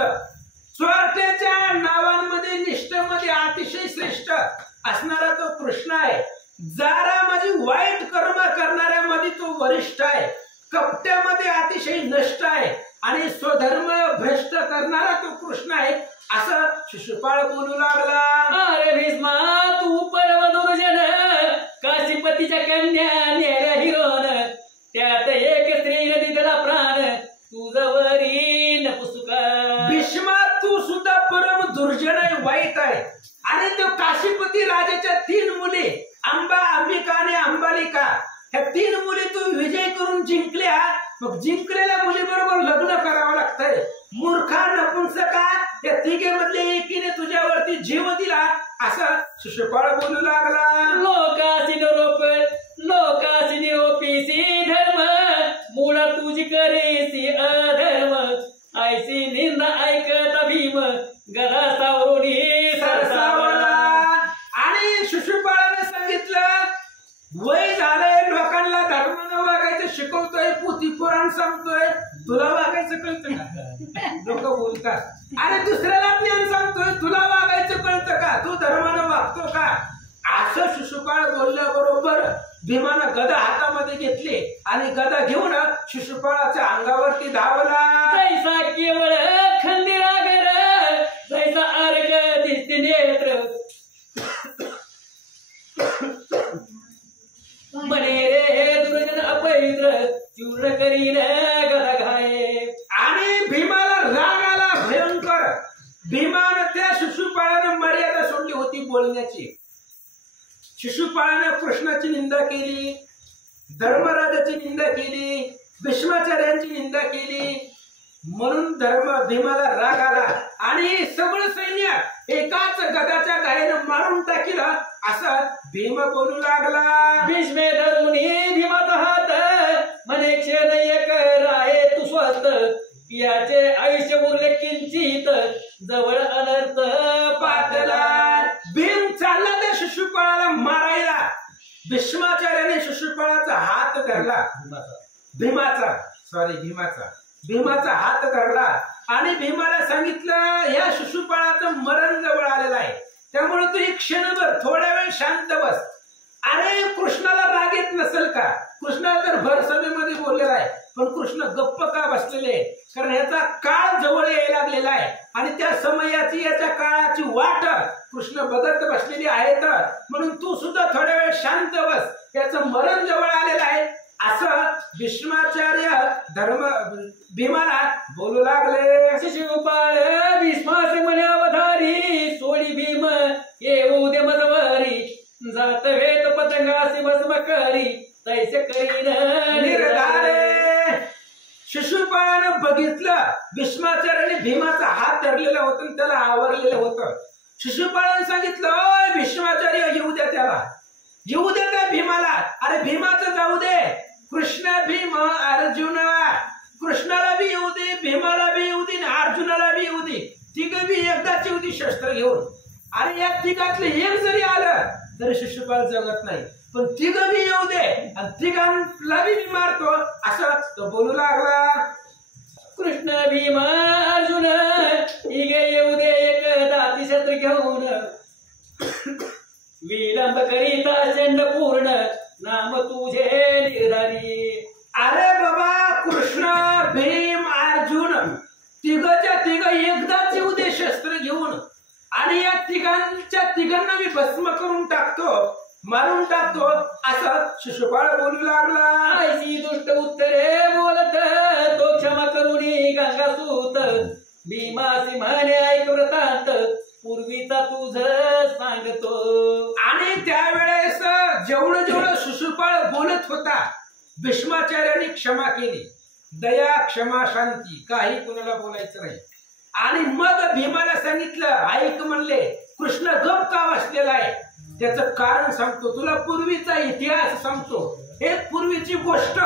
चोरट्याच्या नावांमध्ये निष्ठेमध्ये अतिशय श्रेष्ठ असणारा तो कृष्ण आहे. जरा माझी वाईट कर्म करणाऱ्यामध्ये तो वरिष्ठ आहे. कपट्यामध्ये अतिशय नष्ट आहे आणि स्वधर्म भ्रष्ट करणारा तो कृष्ण आहे असं शिशुपाळ बोलू लागला. अरे भीष्मा तू परम दुर्जन काशीपतीच्या कन्या नेल्या हिरोन त्यात एक स्त्रीने दिला प्राण तुझवरी नपुसुका. भीष्मा तू सुद्धा परम दुर्जन आहे, वाईट आहे. आणि तो काशीपती राजाच्या 3 मुली अंबा, अंबिका आणि अंबालिका ह्या 3 मुली तू विजय करून जिंकल्या. मग जिंकलेल्या मुलीबरोबर लग्न करावं लागतंय. मूर्खा नपुंसका या तिघेमधले एकीने तुझ्यावरती जीव दिला असं शिशुपाळ बोलू लागला. लोकासी निरोपीसी धर्म मुळा तुझी करेसी अधर्म ऐसी निंदा ऐकता भीम गदा सावरुनी सरसावला. आणि शिशुपाळाने सांगितलं वय झालंय, लोकांना धर्मानं वागायचं शिकवतोय, पोथी पुराण सांगतोय, तुला वागायचं कळतं का? लोक बोलतात. अरे दुसऱ्याला ज्ञान सांगतोय, तुला वागायचं कळतं का? तू धर्मानं वागतो का? असं शिशुपाळ बोलल्याबरोबर भीमानं गदा हातामध्ये घेतली आणि गदा घेऊन शिशुपाळाच्या अंगावरती धावला. जैसा केवळ खंदिरागर जैसा अर्घ दिसते नेत्र म्हणे रे दुर्जन अपवित्र चूर्ण करीन गदा घाये. आणि भीमाला राग आला भयंकर. भीमानं त्या शिशुपाळानं मर्यादा सोडली होती बोलण्याची. शिशुपाळानं कृष्णाची निंदा केली, धर्मराजाची निंदा केली, भीष्माचार्यांची निंदा केली. म्हणून भीमाला राग आला आणि सगळं सैन्य एकाच गदाच्या घाईनं मारून टाकीला असं भीम बोलू लागला. भीष्मे धरुनी भीमाचा हात म्हणे क्षण एक राहे तू स्वस्त याचे आयुष्य उरले किंचित जवळ अनर्थ पातला. भीम चालला त्या शिशुपाळाला मारायला. भीष्माचार्याने शिशुपाळाचा हात धरला, भीमाचा हात धरला आणि भीमाला सांगितलं या शिशुपाळाचं मरण जवळ आलेलं आहे, त्यामुळे तू एक क्षणभर थोड्या वेळ शांत बस. अरे कृष्णाला राग येत नसेल का? कृष्णाला तर भर सभेमध्ये बोललेला आहे, पण कृष्ण गप्प का बसलेले? कारण याचा काळ जवळ यायला लागलेला आहे आणि त्या समयाची याच्या काळाची वाट कृष्ण बघत बसलेली आहेत. म्हणून तू सुद्धा थोड्या वेळ शांत बस, याचं मरण जवळ आलेलं आहे असं भीष्माचार्य भीमाला बोलू लागले. शिशुपाळ भीष्मासे म्हणे अवधारी सोडी भीम येऊ दे मजवारी जात वेत पतंगासी भस्म करी तैसे करीन निर्धारे. शिशुपाळानं बघितलं भीष्माचार्याने भीमाचा हात धरलेला होता आणि त्याला आवरलेलं होतं. शिशुपाळाने सांगितलं ओय भीष्माचार्य येऊ द्या, त्याला येऊ द्या त्या भीमाला. अरे भीमाचं जाऊ दे, कृष्ण भीम अर्जुन, कृष्णाला बी येऊ दे, भीमाला बी येऊ दे, अर्जुनाला बी येऊ दे. तिघं बी एकदाच येऊ दे शस्त्र घेऊन. आणि या तिघातलं एक जरी आलं तरी शिशुपाळ जगत नाही. पण तिघं बी येऊ दे आणि तिघांना बी मी मारतो असं तो बोलू लागला. कृष्ण भीम अर्जुन इगे येऊ दे एक दाती शस्त्र घेऊन, विलंब करीता चंड पूर्ण नाम तुझे निर्धारी. अरे बाबा, कृष्ण भीम अर्जुन तिघच्या तिघ एकदाच येऊ दे शस्त्र घेऊन आणि या तिघांना मी भस्म करून टाकतो, मारून टाकतो असं शिशुपाळ बोलू लागला. आईची दुष्ट उत्तरे बोलत तो क्षमा करुणी गंगासूत, भीमासी म्हणे ऐक वृत्तांत पूर्वीचा तुझ सांगतो. आणि त्यावेळेस जेवढं जेवढं शिशुपाळ बोलत होता भीष्माचार्यांनी क्षमा केली. दया क्षमा शांती काही कुणाला बोलायचं नाही. आणि मग भीमाला सांगितलं ऐक म्हणले, कृष्ण गप का बसलेला आहे त्याचं कारण सांगतो तुला, पूर्वीचा इतिहास सांगतो, एक पूर्वीची गोष्ट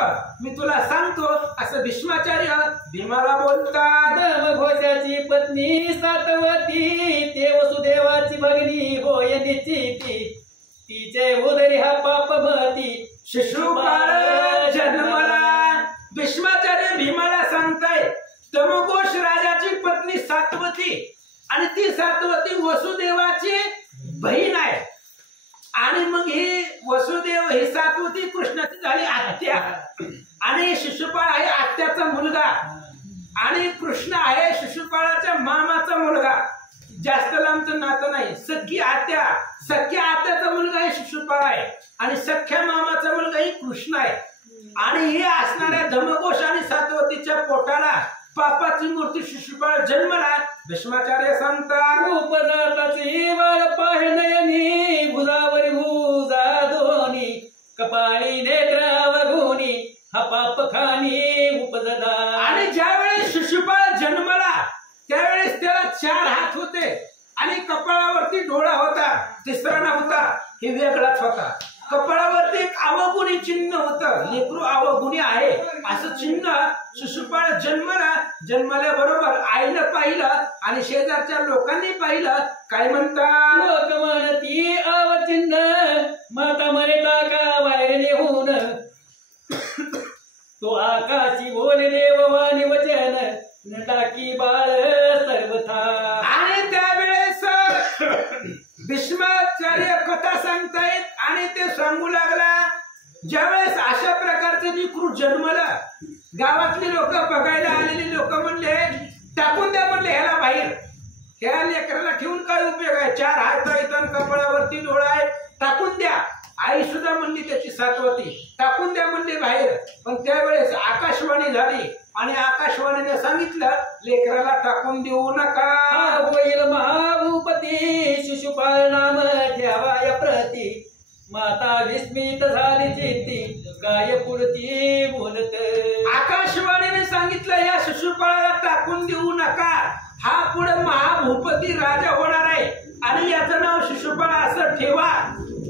मी तुला सांगतो असं भीष्माचार्य भीमाला बोलतात. धर्मघोषाची पत्नी सातवती ते वसुदेवाची भगिनी होय निश्चिती, तिचे उदरी हा पाप भती शिशुपाळ जन्मला. भीष्माचार्य भीमाला सांगताय तमघोष राजाची पत्नी सातवती आणि ती सातवती वसुदेवाची बहीण आहे. आणि मग ही वसुदेव ही सातवती कृष्णाची झाली आत्या आणि शिशुपाळ आहे आत्याचा मुलगा आणि कृष्ण आहे शिशुपाळाच्या मामाचा मुलगा. जास्त लांबचं नातं नाही. सख्या आत्याचा मुलगा हे शिशुपाळ आहे आणि सख्या मामाचा मुलगा ही कृष्ण आहे. आणि हे असणाऱ्या धमघोष आणि सातवतीच्या पोटाला पापाची मूर्ती शिशुपाळ जन्मला. भीष्माचार्य सांगतात उपजाताची बाळ पाहे नयनी, भुजावरी भुजा दोन्ही, कपाळी नेत्रावगुनी हा पाप खानी उपजदा. आणि ज्यावेळेस शिशुपाळ जन्मला त्यावेळेस त्याला 4 हात होते आणि कपाळावरती डोळा होता, तिसरा नव्हता, हे वेगळाच होता. कपाळावरती एक अवगुणी चिन्ह होतं, लेकरू अवगुणी आहे असं चिन्ह. शिशुपाळ जन्मल्याबरोबर आईनं पाहिलं आणि शेजारच्या लोकांनी पाहिलं. काय म्हणतात लोक म्हणती अवचिन्ह, माता म्हणे टाका बाहेर नेऊन, तो आकाशी बोले देववाणी वचन न टाकी बाळ सर्वथा. आणि त्यावेळेस भीष्माचार्य कथा सांगतायत आणि ते सांगू लागला ज्यावेळेस अशा प्रकारचं लेकरू जन्मलं, गावातली लोक बघायला आलेली लोक म्हणले टाकून द्या म्हणले ह्याला बाहेर, ह्या लेकराला ठेवून काय उपयोग आहे, 4 हात आहेत कपाळावरती डोळा आहे, टाकून द्या. आई सुद्धा म्हणली त्याची सातवती टाकून द्या म्हणले बाहेर. पण त्यावेळेस आकाशवाणी झाली आणि आकाशवाणीने सांगितलं लेकराला टाकून देऊ नका. होईल महाभूपती शिशुपाळ नाम ठेवा या प्रती, माता विस्मित झाली चित्ती काय पुरती बोलत. आकाशवाणीने सांगितलं या शिशुपाळाला टाकून देऊ नका, हा पुढे महाभूपती राजा होणार आहे आणि याचं नाव शिशुपाळ असं ठेवा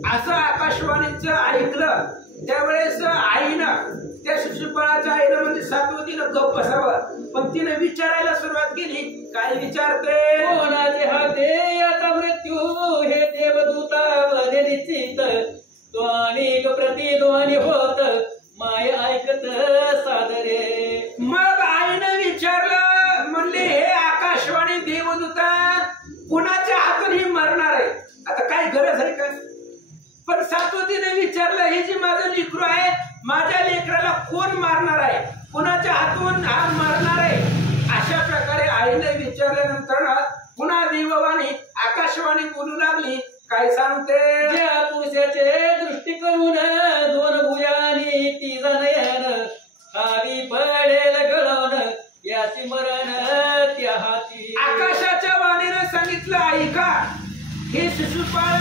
असं आकाशवाणीचं ऐकलं. त्यावेळेस आईनं त्या शिशुपाळाच्या आईनं म्हणजे सातवतीनं गप्प बसावं, पण तिने विचारायला सुरुवात केली. काय विचारते कोणाचे हाते आता मृत्यू हे देवदूता वने निश्चित, तो अनेक प्रतिध्वनी होत माय ऐकत सादरे. मग आईनं विचारलं म्हणले हे आकाशवाणी देवदूता कुणाच्या हातून मरणार आहे, आता काय गरज आहे का. पण सातवतीने विचारलं हे जे माझं लेकरू आहे माझ्या लेकराला कोण मारणार आहे, कुणाच्या हातून हा मरणार आहे. अशा प्रकारे आईने विचारल्यानंतर पुन्हा देववाणी आकाशवाणी बोलू लागली. काय सांगते ज्या पुरुषाचे दृष्टी करून 2 भुजानी 3 नयन, खाली पडेल गळण याची मरण त्या हाती. आकाशाच्या वाणीने सांगितलं ऐका, हे शिशुपाळ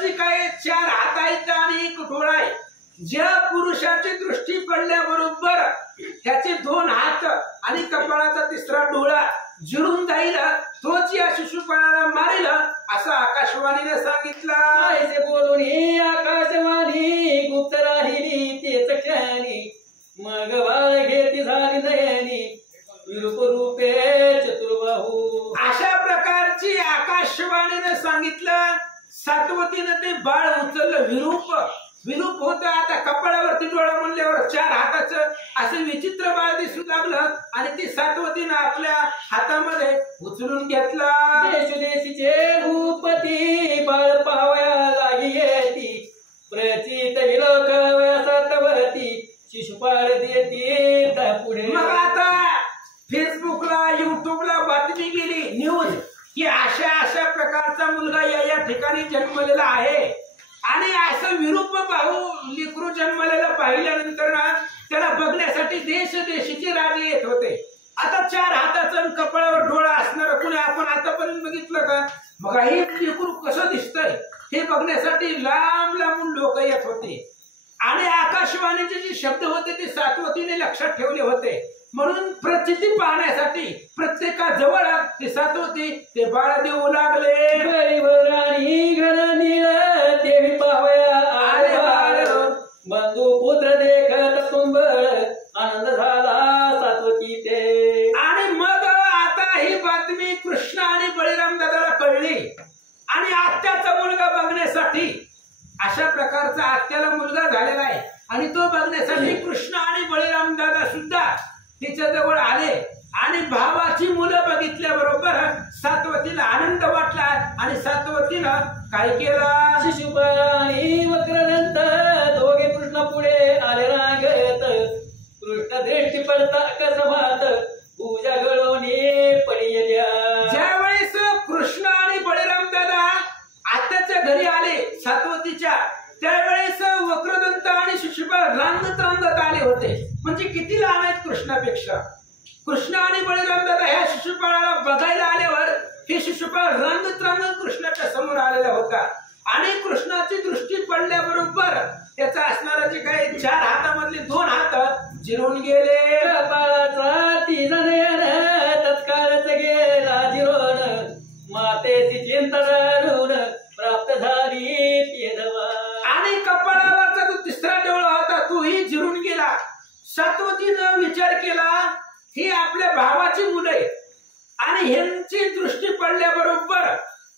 जी काय 4 हात आहेत आणि 1 डोळा आहे, ज्या पुरुषाची दृष्टी पडल्याबरोबर त्याचे 2 हात आणि कपाळाचा 3रा डोळा जिरून जाईल तोच या शिशुपाळाला मारेल असं आकाशवाणीने सांगितलं. ऐसे बोलून आकाशवाणी गुप्त राहिली तेच क्षणी, मग बाळ घेती झाली नयनी विरूप रूपे चतुर्बाहू. अशा प्रकारची आकाशवाणीने सांगितलं. सातवतीनं ते बाळ उचललं. विरूप होतं. आता कपाळावरती डोळा म्हणल्यावर 4 हाताचं असं विचित्र बाळ दिसू लागलं आणि ती सातवतीनं आपल्या हातामध्ये उचलून घेतला. देशदेशीचे भूपती बाळ पावया लागी येती प्रचित विलोक सातवती शिशुपाळ देती पुढे. मग आता फेसबुकला युट्यूबला बातमी गेली, न्यूज, की अशा प्रकारचा मुलगा या ठिकाणी जन्मलेला आहे. आणि असं विरूप भाऊ लेकरू जन्मलेला पाहिल्यानंतर ना त्याला बघण्यासाठी देशदेशीचे राजे येत होते. आता 4 हाताचं आणि कपाळावर डोळा असणार कुणी आपण आतापर्यंत बघितलं का? बघा हे लेकरू कसं दिसतंय हे बघण्यासाठी लांब लांबून लोक येत होते. आणि आकाशवाणीचे जे शब्द होते ते सातवतीने लक्षात ठेवले होते. म्हणून प्रचिती पाहण्यासाठी प्रत्येकाजवळ ते सातवती ते बाळ देऊ लागले. देवी पावया आले बाळ बंधू पुत्र देखत तुंबळ आनंद झाला सातवती ते. आणि मग आता ही बातमी कृष्ण आणि बळीराम दादाला कळली आणि आत्याचा मुलगा बघण्यासाठी अशा प्रकारचा आत्याला मुलगा झालेला आहे आणि तो बघण्यासाठी कृष्ण आणि बळीराम दादा सुद्धा तिच्या जवळ आले. आणि भावाची मुलं बघितल्याबरोबर सातवतीला आनंद वाटला आणि सातवतीनं काय केलं? शिशुपाळ आणि वक्रदंत दोघे कृष्ण पुढे आले रांगत कृष्ण दृष्टी पडता कसमात पूजा गळवणी पडिल्या. ज्यावेळेस कृष्ण आणि बळीराम दादा आत्याच्या घरी आले सातवतीच्या, त्यावेळेस वक्रदंत आणि शिशुपाळ रांगत आले होते. म्हणजे किती लहान आहेत कृष्णापेक्षा. कृष्ण आणि बळीराम दादा ह्या शिशुपाळाला बघायला आल्यावर हे शिशुपाळ रांगत कृष्णाच्या समोर आलेला होता. आणि कृष्णाची दृष्टी पडल्याबरोबर त्याचा असणारा जे काही 4 हातामधले 2 हात जिरून गेले. कपाळाचा तिजन तत्काळच गेला जिरोन मातेची चिंता धरून प्राप्त झाली तेधवा. आणि कपाळावरचा जो 3रा डोळा होता तोही जिरून गेला. सातवतीनं विचार केला ही आपल्या भावाची मुलं आहेत आणि ह्यांची दृष्टी पडल्याबरोबर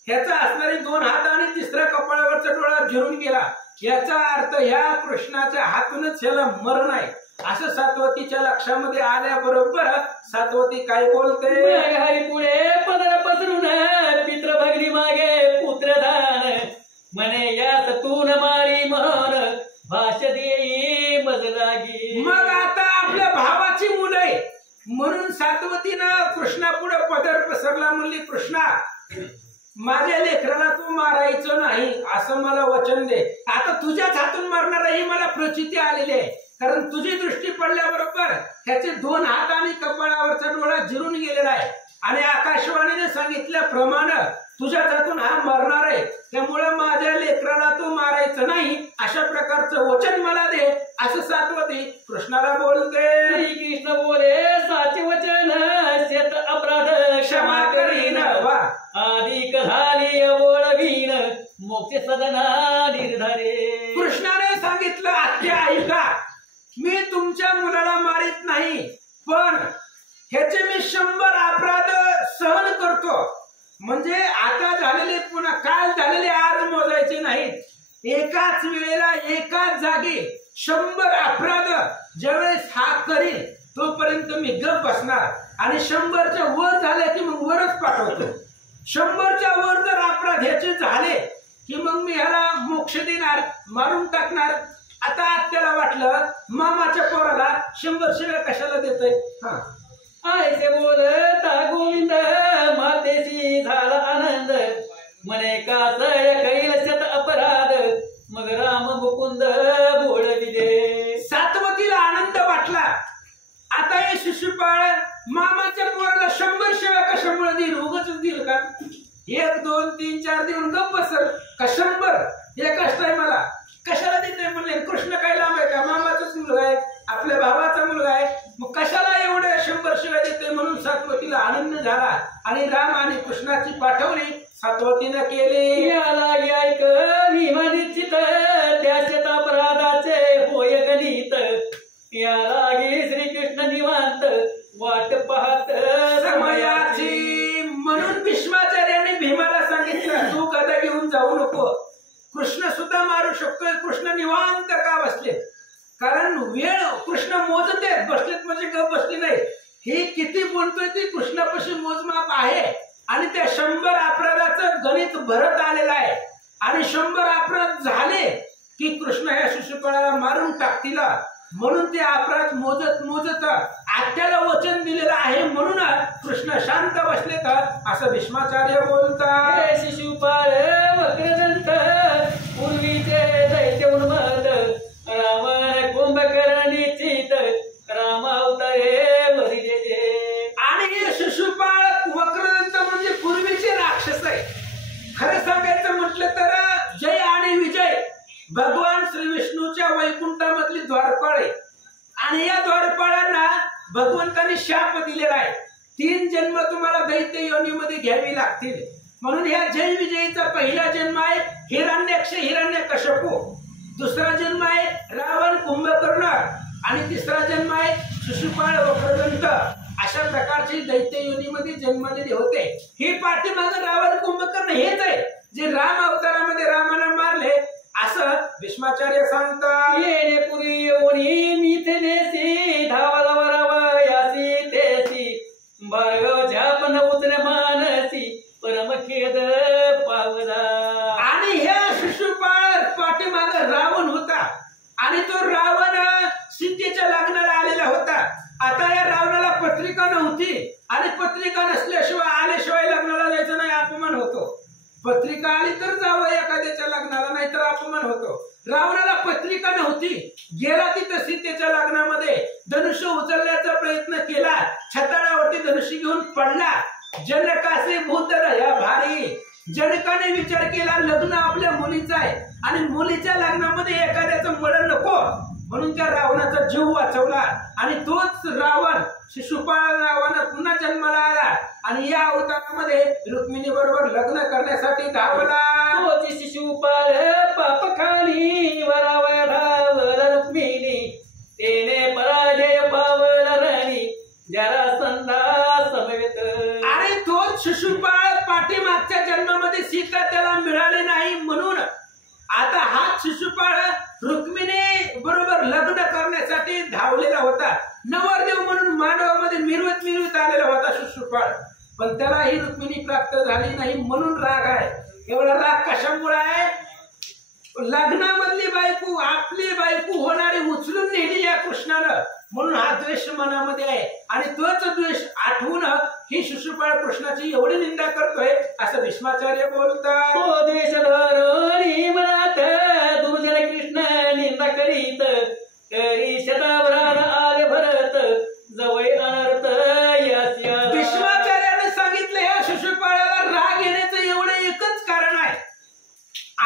ह्याचा असणारे 2 हात आणि 3रा कपाळावरचा डोळा जिरून गेला. याचा अर्थ ह्या कृष्णाच्या हातूनच ह्याला मरण आहे असं सातवतीच्या लक्षामध्ये आल्याबरोबर सातवती काय बोलते? हरी पुढे पदर पसरून पित्र भगनी मागे पुत्रदान म्हणे यास तून मारी म्हणून भाष्य देई मजलागी. मग आता आपल्या भावाची मुलं आहे म्हणून सातवतीनं कृष्णापुढे पदर पसरला. म्हणली कृष्णा माझ्या लेकराला तू मारायचं नाही असं मला वचन दे. आता तुझ्याच हातून मारणार ही मला प्रचिती आलेली आहे कारण तुझी दृष्टी पडल्याबरोबर त्याचे 2 हात आणि कपाळावरचा डोळा जिरून गेलेला आहे आणि आकाशवाणीने सांगितल्याप्रमाणे तुझ्याच हातून हा मरणार आहे. त्यामुळे माझ्या लेकराला तू मारायचं नाही अशा प्रकारचं वचन मला दे असं सातवती कृष्णाला बोलते. श्रीकृष्ण बोले साचे वचन शेत अपराध क्षमा करीन. वा अधिक झाली ओळवीन मोक्ष सदना निर्धारे. कृष्णाने सांगितलं आत्या ऐका मी तुमच्या मुलाला मारित नाही पण ह्याचे मी 100 अपराध सहन करतो. म्हणजे आता झालेले पुन्हा काल झालेले आज मोजायचे नाहीत. एकाच वेळेला एकाच जागी 100 अपराध ज्यावेळेस हा करील तोपर्यंत मी गप बसणार आणि 100च्या वर झाले की मग वरच पाठवतो. 100च्या वर जर अपराध ह्याचे झाले की मग मी ह्याला मोक्ष देणार मारून टाकणार. आता आत्याला वाटलं मामाच्या पोराला 100 शिव्या कशाला देतोय. आयसे बोलता गोविंद मातेची झाला आनंद म्हणे कासय कैल शत अपराध मग राम मुकुंद बोलविले. सातवतीला आनंद वाटला. आता हे शिशुपाळ मामाच्या पोराला 100 शिव्या कशामुळे देईल? उगाच देईल का? 1 2 3 4 देऊन गप्प बसल का 100 एकाच टायमाला कशाला देते? म्हणले कृष्ण काय लांब आहे का? मामाचाच मुलगा आहे आपल्या भावाचा मुलगा आहे मग कशाला एवढे 100 शिव्या देते? म्हणून सातवतीला आनंद झाला आणि राम आणि कृष्णाची पाठवणी सातवतीनं केली. यालागी ऐक भीमानिश्चित त्या शतापराधाचे होय गणित यालागी श्रीकृष्ण निवांत वाट पाहत समयाची. म्हणून भीष्माचार्याने भीमाला सांगितलं तू गदा घेऊन जाऊ नको. कृष्ण सुद्धा मारू शकतोय. कृष्ण निवांत का बसले? कारण वेळ कृष्ण मोजतेत. बसलेत म्हणजे गप बसले नाही. हे किती बोलतोय ते कृष्णापाशी मोजमाप आहे. आणि त्या 100 अपराधाचं गणित भरत आलेलं आहे. आणि 100 अपराध झाले की कृष्ण ह्या शिशुपाळाला मारून टाकतील. म्हणून ते अपराध मोजत मोजत आत्याला वचन दिलेलं आहे. म्हणून कृष्ण शांत बसलेत असं भीष्माचार्य बोलतात. शिशुपाळ वक्रदंत पूर्वीचे दैत्य उन्मत्त रावण कुंभकर्ण निश्चित राम अवतारे बलिदेजे. आणि हे शिशुपाळ वक्रदंत म्हणजे पूर्वीचे राक्षस आहे. खरं सांगायचं म्हटलं तर जय आणि विजय भगवान श्री विष्णूच्या वैकुंठामधली द्वारपाळ आहे. आणि या द्वारपाळांना भगवंतांनी शाप दिलेला आहे. 3 जन्म तुम्हाला दैत्य योनीमध्ये घ्यावी लागतील. म्हणून ह्या जय विजयीचा पहिला जन्म आहे हिरण्याक्ष हिरण्यकश्यपू. दुसरा जन्म आहे रावण कुंभकर्ण. आणि तिसरा जन्म आहे शिशुपाळ वक्रदंत. अशा प्रकारची दैत्य योनीमध्ये जन्मलेले होते. हे पाठीमागे रावण कुंभकर्ण हेच आहे जे राम अवतारामध्ये रामाला मारले असं भीष्माचार्य सांगतात. येणे पुरी येऊनी मिथे देसी धावाला वरावयासी तेसी भार्गव झापन उतरे मानसी परम खेद पावला. आणि ह्या शिशुपाळ पाठीमागे रावण होता. आणि तो रावण सीतेच्या लग्नाला आलेला होता. आता या रावणाला पत्रिका नव्हती. आणि पत्रिका नसल्याशिवाय आल्याशिवाय लग्नाला जायचं नाही, अपमान होतो. पत्रिका आली तर जावं एखाद्याच्या लग्नाला, नाहीतर अपमान होतो. रावणाला पत्रिका नव्हती. गेला तिथं सीतेच्या लग्नामध्ये धनुष्य उचलण्याचा प्रयत्न केला. छताळावरती धनुष्य घेऊन पडला. जनकाचे भूतल या भारी. जनकाने विचार केला लग्न आपल्या मुलीचं आहे आणि मुलीच्या लग्नामध्ये एखाद्याचं मरण नको. म्हणून त्या रावणाचा जीव वाचवला. आणि तोच रावण शिशुपाळ रावण पुन्हा जन्माला आला. आणि या अवतारामध्ये रुक्मिणी बरोबर लग्न करण्यासाठी धावला. तोच शिशुपाळ पापखानी वरावया धावला रुक्मिणी तेने पराजय पावला रणी जरासंधा समवेत. आणि तोच शिशुपाळ पाठीमागच्या जन्मामध्ये सीता त्याला मिळाले नाही. म्हणून आता हाच शिशुपाळ रुक्मिणी बरोबर लग्न करण्यासाठी धावलेला होता. नवरदेव म्हणून मांडवामध्ये मिरवत आलेला होता शिशुपाळ. पण त्याला ही रुक्मिणी प्राप्त झाली नाही म्हणून राग आहे. एवढा राग कशामुळे आहे? लग्नामधली बायको आपली बायको होणारी उचलून नेली या कृष्णानं. म्हणून हा द्वेष मनामध्ये आहे. आणि तोच द्वेष आठवून ही शिशुपाळ कृष्णाची एवढी निंदा करतोय असं भीष्माचार्य बोलतात. तो देश धरणी मनात दुर्जन कृष्ण निंदा करीत तरी शतावरान आले भरत जवळ अनर्थ यास्या. भीष्माचार्याने सांगितलं या शिशुपाळाला राग येण्याचं एवढं एकच कारण आहे.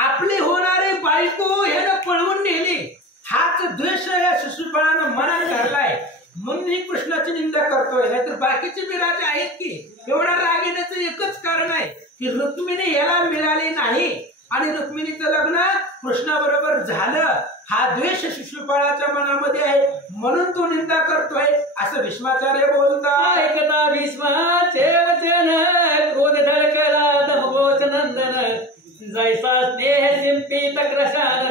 आपली होणारी बायको ह्यानं पळवून नेली. हाच द्वेष या शिशुपाळानं मनात धरलाय. म्हणून ही कृष्णाची निंदा करतोय. नाहीतर बाकीचे बी राजे आहेत की. एवढा राग येण्याचं एकच कारण आहे की रुक्मिणी याला मिळाली नाही आणि रुक्मिणीचं लग्न कृष्णाबरोबर झालं. हा द्वेष शिशुपाळाच्या मनामध्ये आहे म्हणून तो निंदा करतोय असं भीष्माचार्य बोलतात. ऐकता भीष्माचे वचन क्रोध धडकला दमघोष नंदन जैसा स्नेह शिंपित क्रशान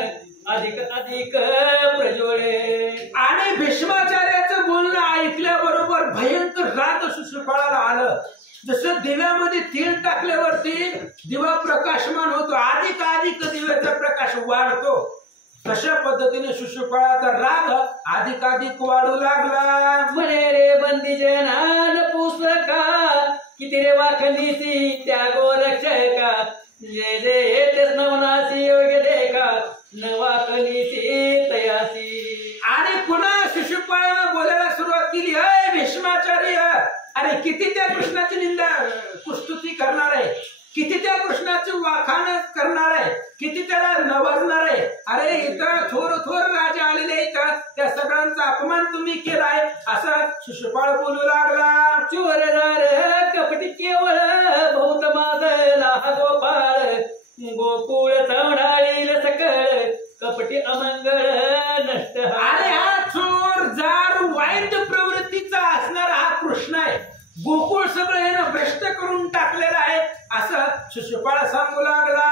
अधिक अधिक प्रज्वळे. आणि भीष्माचार्याचं बोलणं ऐकल्याबरोबर भयंकर राग शिशुपाळाला आलं. जसं दिव्यामध्ये तेल टाकल्यावरती दिवा प्रकाशमान होतो, अधिक अधिक दिव्याचा प्रकाश वाढतो, तशा पद्धतीने शिशुपाळाचा राग अधिक अधिक वाढू लागला. म्हणे रे बंदी जनान पुस्तका किती रे वाखनीसी त्यागो रक्षका जे जे येतेच नवनासी योग्य देखा नवाखनीसी तयासी. आणि पुन्हा शिशुपाळानं बोलायला सुरुवात केली. अय भीष्माचार्य, अरे किती त्या कृष्णाची निंदा स्तुती करणार आहे, किती त्या कृष्णाची वाखाण करणार आहे, किती त्याला नवाजणार आहे. अरे इथं थोर थोर राजा आलेले इथं त्या सगळ्यांचा अपमान तुम्ही केलाय असं शिशुपाळ बोलू लागला. चोरदार कपटी केवळ बहुत माजला गोपाळ गोकुळ चवडाळील सकळ कपटी अमंगळ नष्ट. अरे हा चोर जार वाईट प्रवृत्तीचा असणारा हा कृष्ण आहे. गोकुळ सगळं यानं भ्रष्ट करून टाकलेलं आहे असं शिशुपाळ सांगू लागला.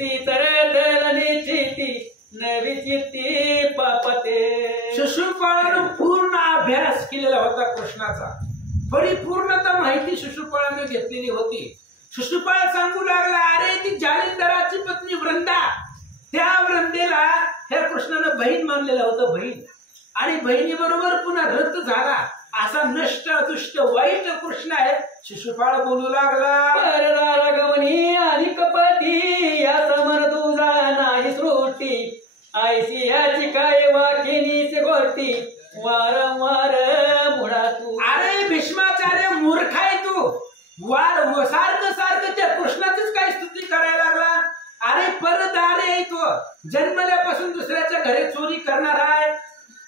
ऐसी तरतल निश्चिती नवी चित्ती पापते. शिशुपाळानं पूर्ण अभ्यास केलेला होता कृष्णाचा. परिपूर्णता माहिती शिशुपाळाने घेतलेली होती. शिशुपाळ सांगू लागला, अरे ती जालिंदराची पत्नी वृंदा, त्या वृंदेला ह्या कृष्णानं बहीण मानलेलं होतं, बहीण. आणि बहिणी बरोबर पुन्हा रथ झाला असा नष्ट दुष्ट वाईट कृष्ण आहे. शिशुपाळ बोलू लागला, परदारगमनी आणि कपटी या समर तुझा नाही सृष्टी. ऐशी याची काय वाकिनीच गोष्टी वारंवार मुळा तू. अरे भीष्माचार्य मूर्ख आहे तू. सारखं सारखं त्या कृष्णाचीच काय स्तुती करायला लागला. अरे परदारे आहे तो. जन्मल्यापासून दुसऱ्याच्या घरी चोरी करणारा आहे,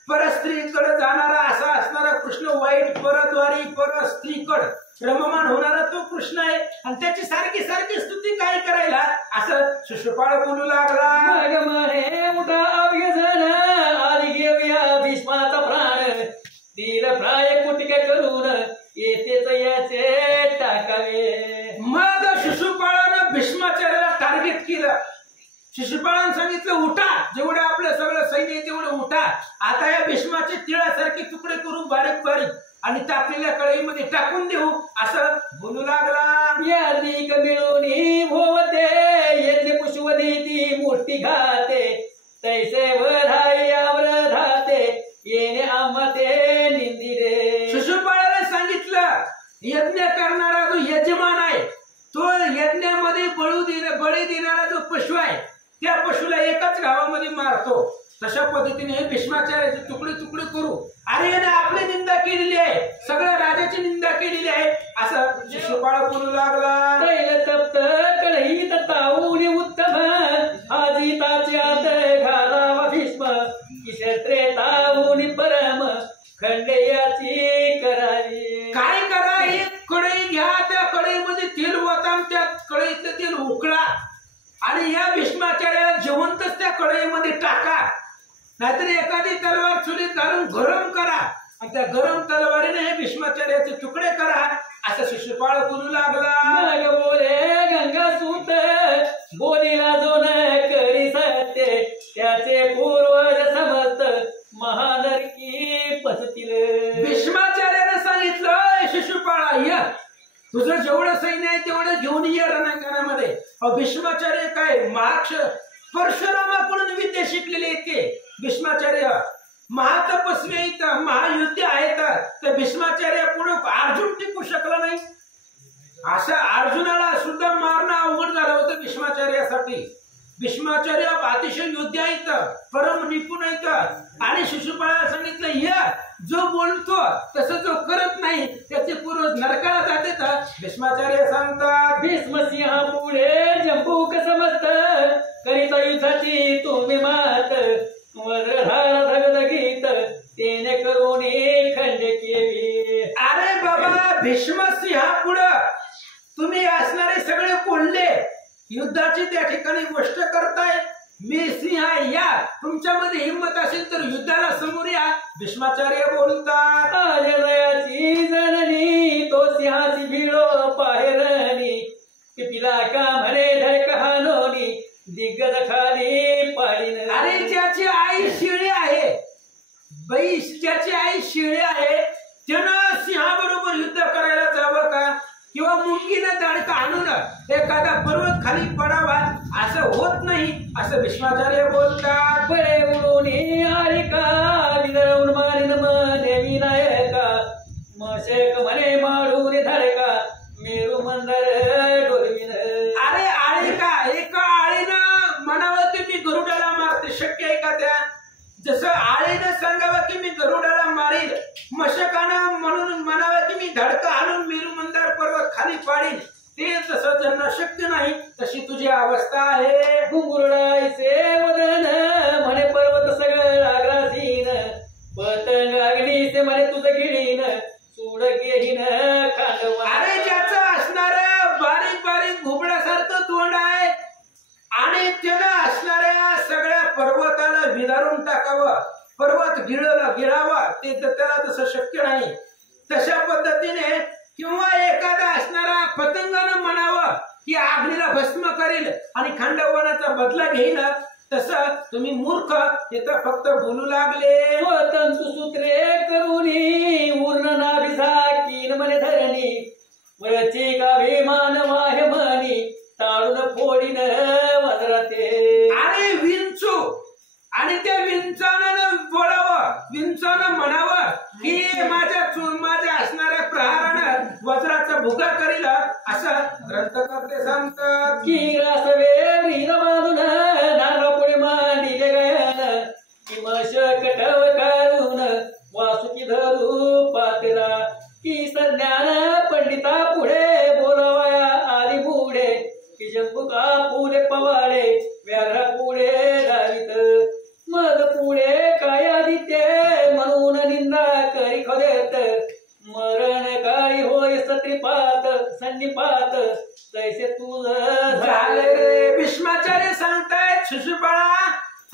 परस्त्रीकडे जाणारा असा असणारा कृष्ण, वाईट परद्वारी परस्त्रीकडे रममान होणारा तो कृष्ण आहे. आणि त्याची सारखी सारखी स्तुती काय करायला, असं शिशुपाळ बोलू लागला. आधी घेऊया भीष्माचा प्राण, दिल प्राय कुटिका करून येतेच याचे टाकावे. मग शिशुपाळानं भीष्माचार्याला टार्गेट केलं. शिशुपाळानं सांगितलं, उठा, जेवढे आपलं सगळं सैन्य तेवढं उठा, आता या भीष्माचे तिळासारखे तुकडे करू बारीक बारीक आणि तापलेल्या कढईमध्ये टाकून देऊ, असं बोलू लागला. यादिक मिळून भोवते येथे पुष्पदी ती मूर्ती घाते, तैसे वधाई आवरधाते येणे आम्हाते निंदिरे. शिशुपाळाने सांगितलं, यज्ञ करणारा जो यजमान आहे, तो यज्ञामध्ये बळी देणारा जो पशु आहे, त्या पशुला एकाच गावामध्ये मारतो. तशा पद्धतीने भीष्माचार्याचे तुकडे तुकडे करू. अरे याने आपली निंदा केलेली आहे, सगळ्या राजाची निंदा केलेली आहे, असं शिशुपाळ बोलू लागला. तैल तप्त कढईत ताऊन उत्तम आजिताचे आत घालावा भीष्म, किशत्रे ताऊन परम खंडेयाची करावी. काय करा, एक कढई घ्या, त्या कढईमध्ये तेल ओता, त्या कढईतलं तेल उकळा आणि या भीष्माचार्याला जिवंतच त्या कढईमध्ये टाका, नाहीतर एखादी तलवार चुलीत घालून गरम करा आणि त्या गरम तलवारीने हे भीष्माचार्याचे तुकडे करा, असं शिशुपाळ बोलू लागला. मग बोले गंगासूत बोलीला जो न करी सत्य, त्याचे पूर्वज समस्त महानरकी पसतील. भीष्माचार्याने सांगितलं, शिशुपाळा ये, तुझं जेवढं सैन्य आहे तेवढं घेऊन ये रणांगणामध्ये. भीष्माचार्य काय परशुरामाकडून विद्या शिकलेले येते. भीष्माचार्य महातपस्वी आहेत, महायुद्ध आहेत. तर भीष्माचार्य पुढे अर्जुन टिकू शकला नाही. असं अर्जुनाला सुद्धा मारणं अवघड झालं होतं भीष्माचार्यासाठी. भीष्माचार्य अतिशय योद्धे आहेत, परम निपुण आहेत. आणि शिशुपाळाला सांगितलं, या जो बोलतो तसं जो करत नाही त्याचे पूर्वज नरकाला जातात. भीष्माचार्य सांगतात, भीष्मसिंहा पुढे जंबूक समस्त करिता युद्धाची तुम्ही मात, वज्रधार धगधगीत तेने करून खंड केली. अरे बाबा, भीष्मसिंहा पुढं तुम्ही असणारे सगळे कोल्हे युद्धाची त्या ठिकाणी गोष्ट करताय. मी सिंह, या तुमच्यामध्ये हिंमत असेल तर युद्धाला समोर या. भीष्माचार्य बोलतात, अजयाची जननी तो सिंहाची भिडो पाहेरणी, पिपिला का म्हणे धडक हानोनी दिग्गज खाली पाडीन. अरे ज्याची आई शिळी आहे, बाई ज्याची आई शिळी आहे, त्यानं सिंहाबरोबर युद्ध करायला जावं का? किंवा मुंगीनं दाडका आणून एखादा पर्वत खाली पडावा, असं होत नाही, असं भीष्माचार्य बोलतात. बळे उडून आली का विदळून मारीन म्हणे विनायका, मशक म्हणे माडून धडका मेरू मंदर डोलविन. अरे आळी का, एका आळीनं म्हणावं की मी गरुडाला मारते, शक्य आहे का? त्या जसं आळीनं सांगावं की मी गरुडाला मारील, मशकानं म्हणून म्हणावं की मी धडका आणून मेरू मंदार पर्वत खाली पाडील, ते तसं जणं शक्य नाही. तशी तुझी अवस्था आहे. घुंगुरडायचे वदन म्हणे पर्वत सगळा ग्रासीन, पतंग अग्नीचे म्हणे तुझं गिळीन सूड गेलीन खांडवा. अरे ज्याचं असणार बारीक बारीक घुबडासारखं तोंड आहे आणि त्यानं असणाऱ्या सगळ्या पर्वताला विदारून टाकावं, पर्वत गिळावा, ते त्याला तसं शक्य नाही. तशा पद्धतीने किंवा एखादा असणारा पतंगानं म्हणावं की अग्नीला भस्म करेल आणि खांडवनाचा बदला घेईल तसं तुम्ही मूर्ख इथं फक्त बोलू लागले. तंतु सूत्रे करुणी उर्ण नाभिसा कीन मने धरणी वरची काभिमान वाह्य म्हणी ताळून फोडीन वज्राते. आणि विंचू आणि त्या विंचानं बोलावं, विंचानं म्हणावं की माझ्या असणाऱ्या प्रहारानं वज्राचा भुगा करील असं ग्रंथकर्ते सांगतात. की रासवे रीन बांधून नाग पुढे मांडिले गयान की मशक टव करून वासुकी धरू पातला की संज्ञान पंडिता पुढे बोलवाया आली पुढे की जंबुका पुढे पवाडे व्याघ्रा पुढे धावित मग पुढे काय आदित्य म्हणून निंदा करी खोदेत मरण काळी होय सत्रिपात संनिपात तैसे तुझ झाले रे. भीष्माचार्य सांगतायत शिशुपाळा,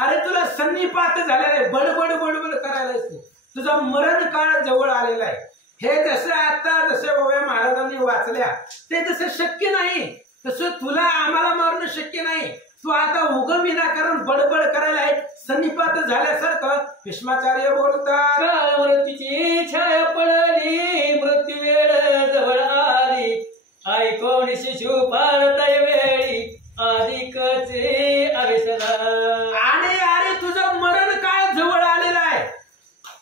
अरे तुला सन्निपात झालेला आहे, बडबड बडबड करायला तुझा मरण काळ जवळ आलेला आहे. हे जसं आता जसे बाबा महाराजांनी वाचल्या ते तसं शक्य नाही, तसं तुला आम्हाला मारणं शक्य नाही. तू आता उगम विनाकारण बडबड करायला आहे, सन्निपात झाल्यासारखं भीष्माचार्य बोलतात. मृत्यूची छाया पडली मृत्यू वेळ जवळ आली ऐकून शिशुपाळ तय वेळी अधिकचे आवेशना. आणि अरे तुझं मरण काळ जवळ आलेला आहे,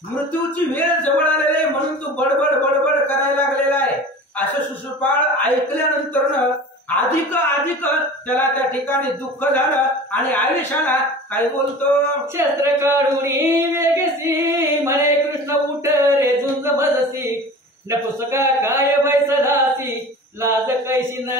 मृत्यूची वेळ जवळ आलेली आहे म्हणून तू बडबड बडबड करायला लागलेला आहे. असं शिशुपाळ ऐकल्यानंतर अधिक त्याला त्या ठिकाणी दुःख झालं आणि आयुष्याला काय बोलतो. शस्त्र काढूनी वेगसी म्हणे कृष्ण उठ रे झुंज भजसी नपुसका काय बैसदासी लाज कैशी न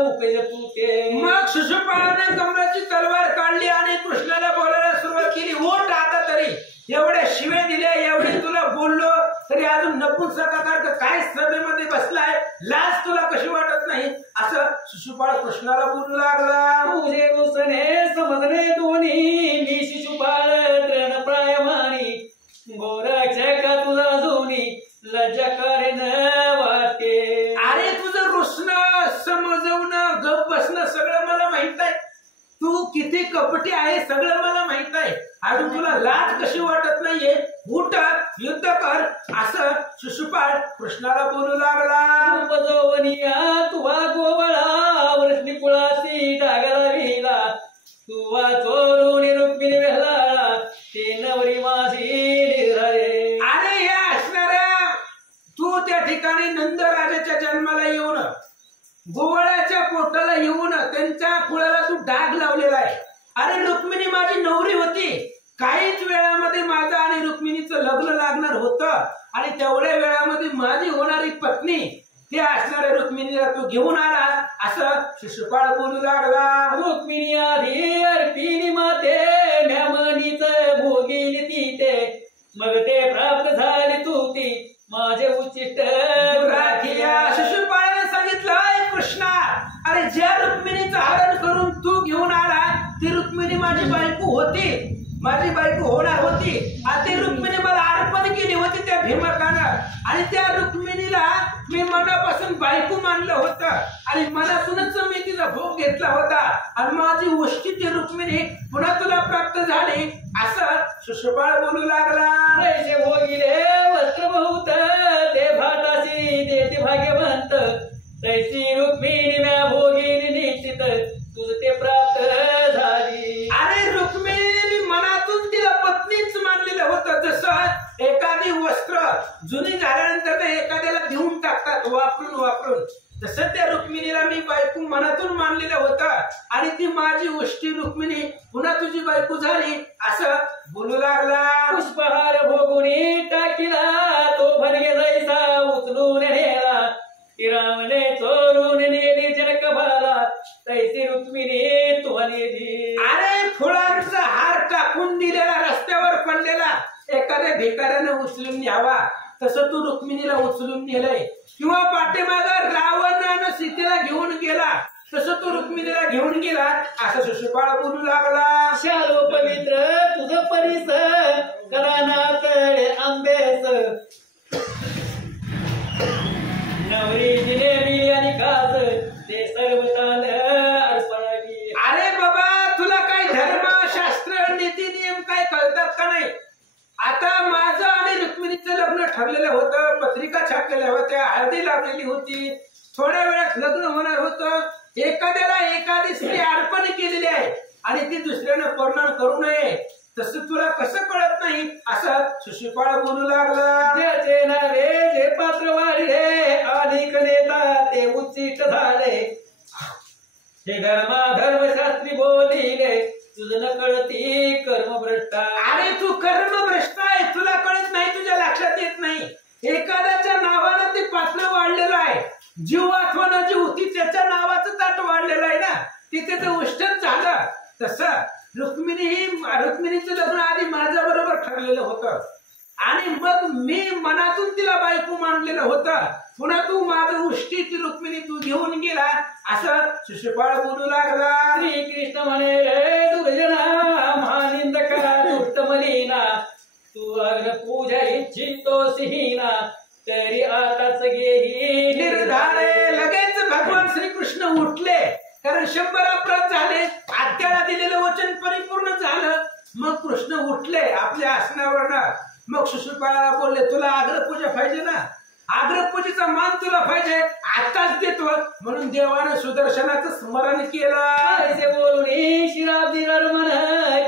उपज तुटे. मग शिशुपाळाने कमळाची तलवार काढली आणि कृष्णाला बोलायला सुरुवात केली. उठ आता तरी, एवढे शिवे दिले, एवढे तुला बोललो तरी अजून नपुंसकासारखं काय सभेमध्ये बसलाय, लाज तुला कशी वाटत नाही, असं शिशुपाळ कृष्णाला बोलू लागला. तुझे रुसणे समजणे दोन्ही मी शिशुपाळ तृण प्रायमानी गोरक्षका तुझा जुनी लज्जा करेन वाटे. अरे तुझं रुसणं समजवणं गप बसणं सगळं मला माहित आहे, तू किती कपटी आहे सगळं मला माहित आहे, अजून तुला लाज कशी वाटत नाहीये, उठ युद्ध कर, असं शिशुपाळ कृष्णाला बोलू लागला. तुवा गोवळा वृष्णी कुळासी डागला विला तुवा चोरून रुक्मिणी वेहला ते नवरी माझी निर्धारे. आणि या असणाऱ्या तू त्या ठिकाणी नंदराजाच्या जन्माला येऊन गोवळ्याच्या पोटाला येऊन त्यांच्या कुळाला तू डाग लावलेला आहे. अरे रुक्मिणी माझी नवरी होती, काहीच वेळामध्ये माझं आणि रुक्मिणीचं लग्न लागणार होतं आणि तेवढ्या वेळामध्ये माझी होणारी पत्नी त्या असणाऱ्या रुक्मिणीला तू घेऊन आला, असं शिशुपाळ बोलू लागला. रुक्मिणी आधी अर्पिणी माते म्यामणीच भोगीली तिथे मग ते प्राप्त झाली तू ती माझे उच्चिष्ट राखिया. शिशुपाळाने सांगितलं, कृष्णा अरे ज्या रुक्मिणीचं हरण करून तू घेऊन आला ती रुक्मिणी माझी बायको होती, माझी बायको होणार होती, ती रुक्मिणी मला अर्पण केली होती त्या भीमकानं आणि त्या रुक्मिणीला मी मनापासून बायको मानलं होतं आणि मनातूनच मी तिचा भोग घेतला होता आणि माझी उष्टी ती रुक्मिणी पुन्हा तुला प्राप्त झाली, असं शिशुपाळ बोलू लागला. पैसे भोगिले वस्त्र बहुत ते भाटासी देते भाग्यवंत तैसी रुक्मिणी म्या भोगिनी निश्चित तुझ ते प्राप्त झाली. अरे रुक्मिणी मी मनातून तिला पत्नीच मानलेलं होतं, जसं एखादी वस्त्र जुनी झाल्यानंतर ते एखाद्याला देऊन टाकतात वापरून, तसं त्या रुक्मिणीला मी बायको मनातून मानलेलं होतं आणि ती माझी उष्टी रुक्मिणी पुन्हा तुझी बायको झाली, असं बोलू लागला. पुष्पहार भोगुनी टाकीला तो भरगे जैसा उचलून नेला रामने चोरून नेली जनकभाला तैसी रुक्मिणी तुला नेली. अरे फुलांचा हार टाकून दिलेला रस्त्यावर पडलेला एखाद्या भिकाऱ्याने उचलून न्यावा तसं तू रुक्मिणीला उचलून नेलंय, किंवा पाठीमागं रावणानं सीतेला घेऊन गेला तसं तू रुक्मिणीला घेऊन गेला, असं शिशुपाळ बोलू लागला. शालो पवित्र तुझ परिस करानात आंबेस नवरी जिलेबी आणि काज ते सर्व ताल अर्पणावी. अरे बाबा तुला बोलू लागला, ज्याचे नावे जे पात्र वाढले अनेक नेता ते उच्चिष्ट झाले. हे धर्मशास्त्री बोलिले तुझं न कळती कर्मभ्रष्टा. अरे तू कर्मभ्रष्ट आहे, तुला कळत नाही, तुझ्या लक्षात येत नाही. एखाद्याच्या नावानं ते पात्र वाढलेलं आहे. जीव अथवा जी होती त्याच्या नावाचं ताट वाढलेलं आहे ना, तिथे ते उष्टच झालं. तसं रुक्मिणीचं लग्न आधी माझ्या बरोबर ठरलेलं होतं आणि मग मी मनातून तिला बायको मानलेलं होतं. पुन्हा तू माझं उष्टी ती रुक्मिणी तू घेऊन गेला असं शिशुपाळ बोलू लागला. श्रीकृष्ण म्हणे रे दुर्जना महानिंदका दुष्ट मलिना तू अग्र पूजा इच्छितो सिहीना तरी आताच घेही निर्धारे. लगेच भगवान श्रीकृष्ण उठले, कारण 100 अपराध झाले, आत्याला दिलेलं वचन परिपूर्ण झालं. मग कृष्ण उठले आपल्या आसनावरनं. मग शिशुपाळाला बोलले, तुला आग्रपूजा पाहिजे ना, आग्रपूजेचा मान तुला पाहिजे, आताच देतो. म्हणून देवानं सुदर्शनाचं स्मरण केलं. ऐसे बोलून शिराब दिरार मन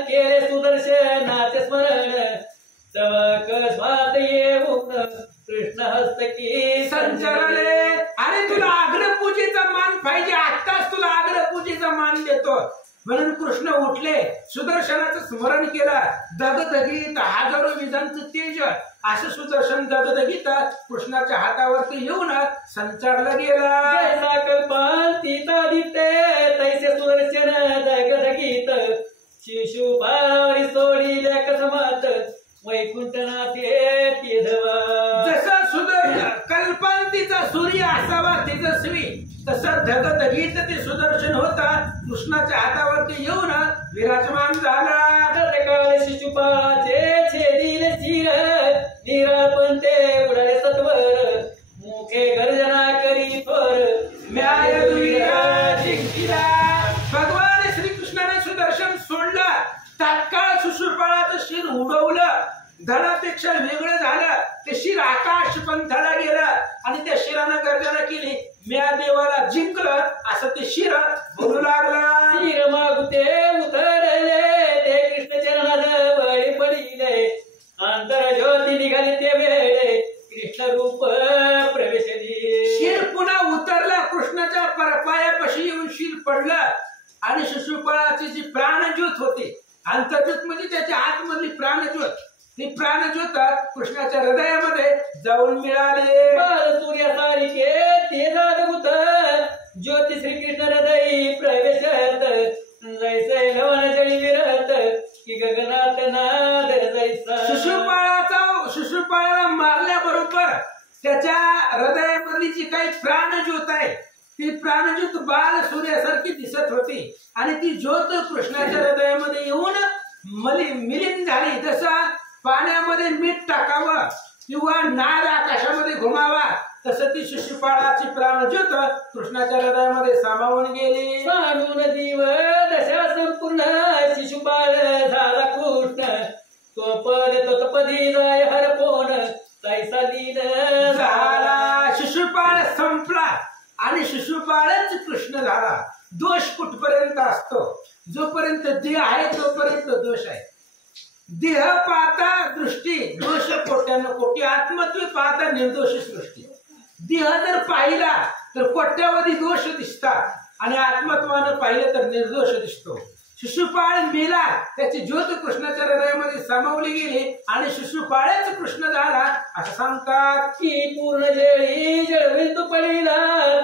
केले सुदर्शनाचे स्मरण तव स्वात येऊन कृष्ण हस्तकी संचरले. अरे तुला आग्रपूजेचा मान पाहिजे, आत्ताच तुला आग्रपूजेचा मान देतो. म्हणून कृष्ण उठले, सुदर्शनाचं स्मरण केलं. दगदगीत हजारो विजांचं तेज असं सुदर्शन दगदगीत कृष्णाच्या हातावरती येऊन संचारलं गेलं. जैसा कल्पांतीता दिसते तैसे सुदर्शन दगदगीत शिशुपाळावरी सोडिले कसमात वैकुंठनाथे तेजवा. जसं कल्पांतीचा सूर्य असावा तेजस्वी, तसं धगधगीत ते सुदर्शन होता कृष्णाच्या हातावरती येऊन विराजमान झाला. काळ शिशुपाळाचे छेदिले शिर निरापण ते उडाले सत्वर मुखे गर्जना करी थोर न्याय जिंकिला. भगवान श्रीकृष्णाने सुदर्शन सोडलं, तात्काळ शिशुपाळाचं शिर उडवलं, धडापेक्षा वेगळं झालं. ते शिर आकाश पंथाला गेलं आणि त्या शिरानं गर्जना केली, म्या देवाला जिंकलं असं ते शिर बोलू लागला. शिर मागुते उतरले ते कृष्ण चरणात बळी पडिले अंतर ज्योती निघाली ते वेळे कृष्ण रूप प्रवेशली. शिर पुन्हा उतरला, कृष्णाच्या पायापाशी येऊन शिर पडलं आणि शिशुपाळाची जी प्राणज्योत होती, अंतर्ज्योत म्हणजे त्याच्या आतमधली प्राणज्योत, ती प्राणज्योत कृष्णाच्या हृदयामध्ये जाऊन मिळाली. बाल सूर्यासारिखे ते जागृत ज्योती श्रीकृष्ण हृदयी प्रवेशत जैसे लवण जळी विरत की गगनात नाद जैसा. शिशुपाळाला मारल्याबरोबर त्याच्या हृदयामधली जी काही प्राणज्योत आहे ती प्राणज्योत बाल सूर्यासारखी दिसत होती आणि ती ज्योत कृष्णाच्या हृदयामध्ये येऊन मिलीन झाली. जसा पाण्यामध्ये मीठ टाकावं किंवा नाद आकाशामध्ये घुमावा तसं ती शिशुपाळाची प्राणज्योत कृष्णाच्या हृदयामध्ये सामावून गेली. सांडून जीव दशा संपूर्ण शिशुपाळ झाला कृष्ण तो पद तत्पदी जाय हरपोन तैसा लीन झाला. शिशुपाळ संपला आणि शिशुपाळच कृष्ण झाला. दोष कुठपर्यंत असतो? जोपर्यंत देह आहे तोपर्यंत दोष आहे. देह पाहता दृष्टी दोष कोट्यानं कोटी, आत्मत्व पाहता निर्दोष सृष्टी. देह जर पाहिला तर कोट्यावधी दोष दिसतात आणि आत्मत्वानं पाहिलं तर निर्दोष दिसतो. शिशुपाळ मेला, त्याची ज्योत कृष्णाच्या हृदयामध्ये सामावली गेली आणि शिशुपाळच कृष्ण झाला असं सांगतात. की पूर्ण जळी जळवीत पडिला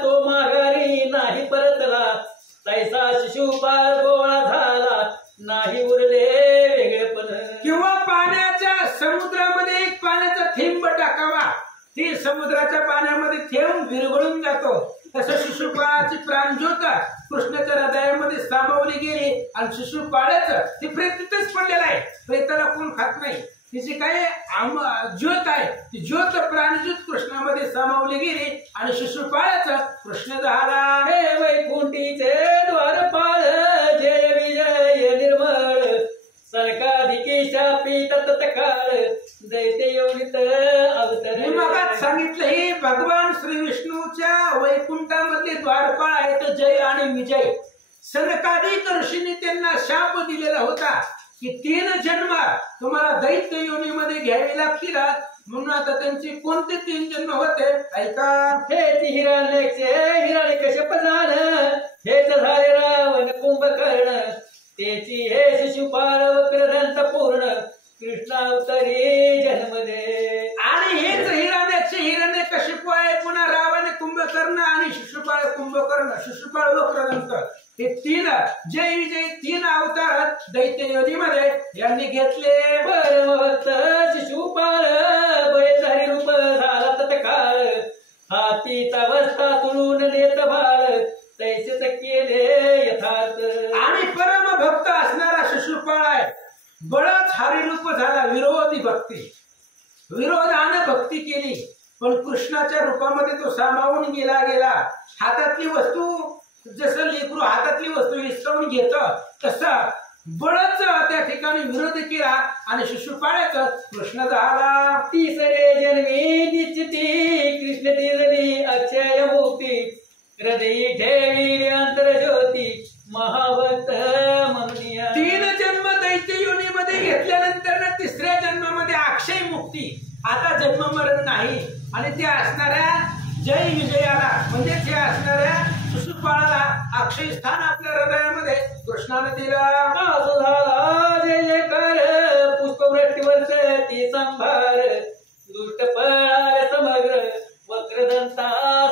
तो माघारी नाही परतला तैसा शिशुपाळ गोळा झाला नाही उरले वेगळेपण. किंवा पाण्याच्या समुद्रामध्ये एक पाण्याचा थेंब टाकावा, ती समुद्राच्या पाण्यामध्ये थेंब विरघळून जातो. तसं शिशुपाळाची प्राणज्योत कृष्णाच्या हृदयामध्ये सामावली गेली आणि शिशुपाळच ती प्रेत तिथेच पडलेला आहे. प्रेताला कोण खात नाही. तिची काय ज्योत आहे ती ज्योत प्राणज्योत कृष्णामध्ये सामावली गेली आणि शिशुपाळच कृष्ण झाला. हे वैकुंठीचे द्वारपाळ जय विजय निर्मळ सरकाधिकी शापी तत्काळ दैत्य योनित अवतर. मी मगाच सांगितलं हे भगवान श्री विष्णूच्या वैकुंठामधले द्वारपाळ आहेत जय आणि विजय. सनकादिक ऋषींनी त्यांना शाप दिलेला होता की 3 जन्म तुम्हाला दैत्य योनीमध्ये घ्यावी लागतील, म्हणून आता त्यांची कोणते 3 जन्म होते ऐका. हेच हिरण्यकश्यप झालं, हेच झाले रावण कुंभकर्ण, त्याची हे शिशुपाळ वक्रदंत पूर्ण, कृष्णावतारी जन्म दे. आणि हेच हिरण्यकशिपू आहे, पुन्हा रावण कुंभकर्ण आणि शिशुपाळ कुंभकर्ण, शिशुपाळ वक्रदंत, हे 3 जय 3 अवतार दैत्य योनीमध्ये यांनी घेतले. परमभक्त शिशुपाळ बैधारी रूप झाला तत्काळ, हातीचा अवस्था तुळून नेत भाळ, तैसेच केले यथार्थ. आणि परम भक्त असणारा शिशुपाळ आहे, बळच हारी रूप झाला, विरोधी भक्ती, विरोधानं भक्ती केली, पण कृष्णाच्या रूपामध्ये तो सामावून गेला. हातातली वस्तू जसं लेकरू हातातली वस्तू हिसकावून घेत, तसं बळच त्या ठिकाणी विरोध केला आणि शिशुपाळाचा कृष्ण झाला. तिसरे जन्मी निश्चिती कृष्ण दिसली अक्षय मुक्ती, हृदयी ठेवी अंतर ज्योती, महाभक्त म्हणूया. 3 जन्म दैत्य योनीमध्ये घेतल्यानंतर तिसऱ्या जन्मामध्ये अक्षय मुक्ती, आता जन्म मरण नाही. आणि त्या असणाऱ्या जय विजयाला म्हणजे त्या असणाऱ्या शिशुपाळाला अक्षय स्थान आपल्या हृदयामध्ये कृष्णाने दिलं. झाला जय जयकार पुष्पवृष्टीवर्ष ती संभार, दुष्ट पळाले समग्र वक्रदंता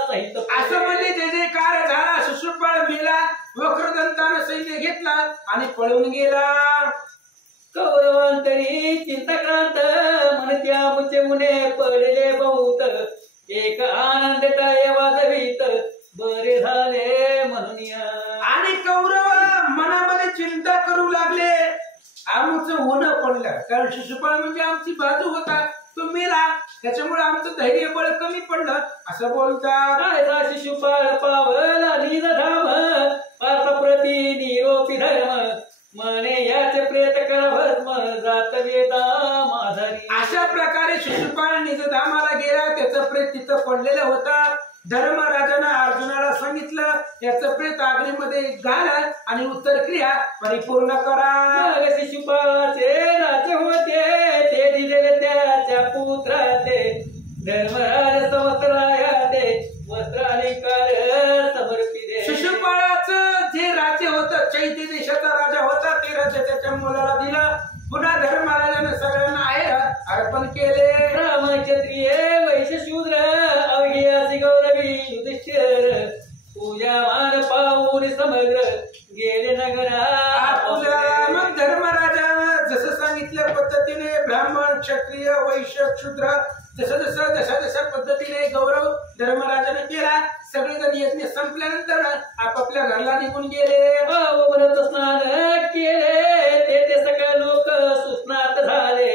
सहित. असं म्हणजे जय जयकार झाला, शिशुपाळ मेला, वक्रदंतानं सैन्य घेतला आणि पळून गेला. कौरवांतरी चिंताक्रांत म्हणत्या मुचे मुने पडले बहुत, एक आनंद टाळे वाजवीत बरे झाले म्हणून. आणि कौरव मनामध्ये चिंता करू लागले, आमचं होणं पडलं, कारण शिशुपाळ म्हणजे आमची बाजू होता, तो मेला, त्याच्यामुळे आमचं धैर्य बळ कमी पडलं असं बोलतात. शिशुपाळ पावला निज धाम, पार्थ प्रती निरोपी धर्म, मने याचे प्रेत कर भस्म, जात वेदा माधरी. अशा प्रकारे शिशुपाळ निजधामाला गेला, त्याचं प्रेत तिथं पडलेलं होतं. धर्मराजानं अर्जुनाला सांगितलं त्याचं प्रेत आग्नीमध्ये घाला आणि उत्तर क्रिया परिपूर्ण करा. शिशुपाळाचे राज्य होते, ते दिलेले त्याच्या पुत्राचे, धर्मराज समस्तराया ते वस्त्र अलंकार समर्पिते. शिशुपाळाचं जे राज्य होतं, चैत्य देशाचा राजा होता, ते राज्य त्याच्या मुलाला दिलं. पुन्हा धर्मराजाने सगळ्यांना अर्पण केले. रामक्षत्रिय वैश्य शूद्र अवघियासी गौरवी युधिष्ठिर, पूजामान पाहून समग्र गेले नगरा. मग धर्मराजानं जसं सांगितल्या पद्धतीने ब्राह्मण क्षत्रिय वैश्य शूद्र जशा पद्धतीने गौरव धर्मराजाने केला. सगळेजण यज्ञ संपल्यानंतर आपापल्या घरला निघून गेले. व्रत स्नान केले, ते सगळे लोक सुस्नात झाले,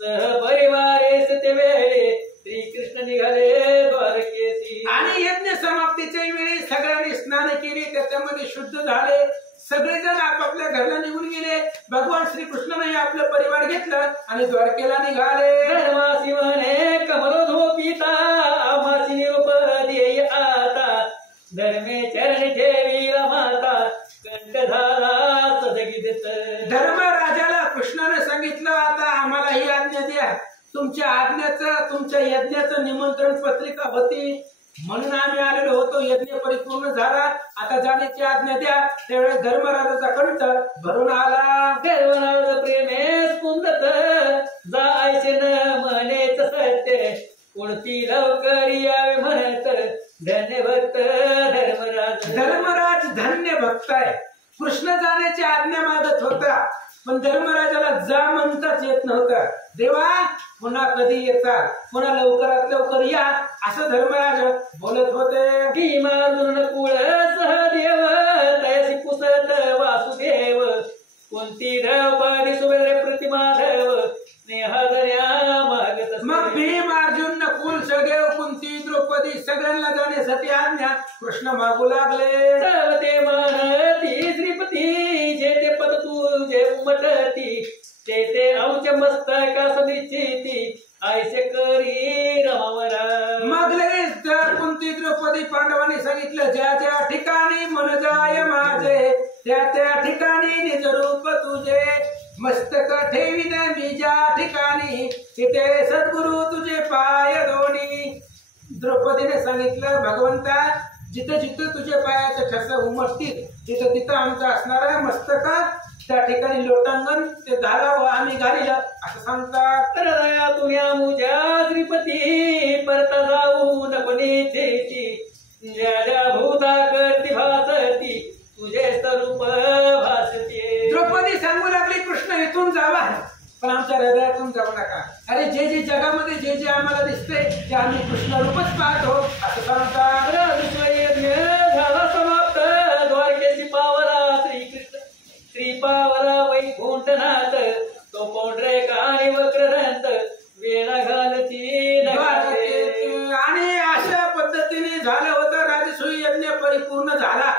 सहपरिवारेस ते वेळे श्रीकृष्ण निघाले द्वारकेसी. आणि यज्ञ समाप्तीच्या वेळी सगळ्यांनी स्नान केले, त्याच्यामध्ये शुद्ध झाले, सगळेजण आपापल्या घरला निघून गेले. भगवान श्रीकृष्णाने आपलं परिवार घेतलं आणि द्वारकेला निघाले. धर्मासी म्हणे कमलो धोपिता, आम्हासी निरूप देई आता, धर्मे चरण ठेवी माता, कंठ झाला सदगीत. धर्मराजाला कृष्णाने सांगितलं आता आम्हाला ही आज्ञा द्या, तुमच्या आज्ञाचं तुमच्या यज्ञाचं निमंत्रण पत्रिका होती म्हणून आम्ही आलेलो होतो, यज्ञ परिपूर्ण झाला, आता जाण्याची आज्ञा द्या. त्यावेळेस धर्मराजाचा कंठ भरून आला. धर्मराज प्रेमेस कुंदत, जायचे न म्हणेच सत्य, कोणती लवकर यावे म्हणत, धन्य भक्त धर्मराज. धर्मराज धन्य भक्त आहे. कृष्ण जाण्याची आज्ञा मागत होता, पण धर्मराजाला जा म्हणताच येत नव्हतं. देवा पुन्हा कधी येतात, पुन्हा लवकरात लवकर या असं धर्मराज बोलत होते. भीमार्जुन कुळ सहदेव, तयसी पुसत वासुदेव, कोणती द्रौपदी सुभद्रे प्रतिमाधव, स्नेहधर्या मागत. मग भीम अर्जुन नकुल सहदेव कुंती द्रौपदी सगळ्यांना जाण्यासाठी आज्ञा कृष्ण मागू लागले. ते म्हणती श्रीपती, जे ते पद तू जे उमटती, ते औच मस्तका सदिच्छिती, आयसे करी रमावरा. मग लगेच कुंती द्रौपदी पांडवांनी सांगितलं ज्या ज्या ठिकाणी मन जाय माझे, त्या त्या ठिकाणी निज रूप तुझे, मस्तक ठेवीन मी ज्या ठिकाणी तिथे सद्गुरु तुझे पाय दोन्ही. द्रौपदीने सांगितलं भगवंता जिथे जिथे तुझे पायाचे ठस उमटतील तिथं तिथं आमचं असणार आहे मस्तक त्या ठिकाणी लोटांगण ते घालावं आम्ही घालील असं सांगतात. हृदया तुझ्या मुझ्या श्रीपती परत जाऊ नपणे देती ज्या ज्या भूता करती भासती तुझे स्वरूप भासते. द्रौपदी सांगू लागली कृष्ण इथून जावा पण आमच्या हृदयातून जाऊ नका. अरे जे जे जगामध्ये जे जे आम्हाला दिसते ते आम्ही कृष्ण रूपच पाहतो असं सांगतात. विश्वयज्ञ झाला समाप्त द्वारकेशी पावला श्रीकृष्ण श्री पावला वैकुंठनाथ तो पौंडरेक आणि वक्रदंत वेणा घालती नगाते. आणि अशा पद्धतीने झालं होतं. राजसूय यज्ञ परिपूर्ण झाला.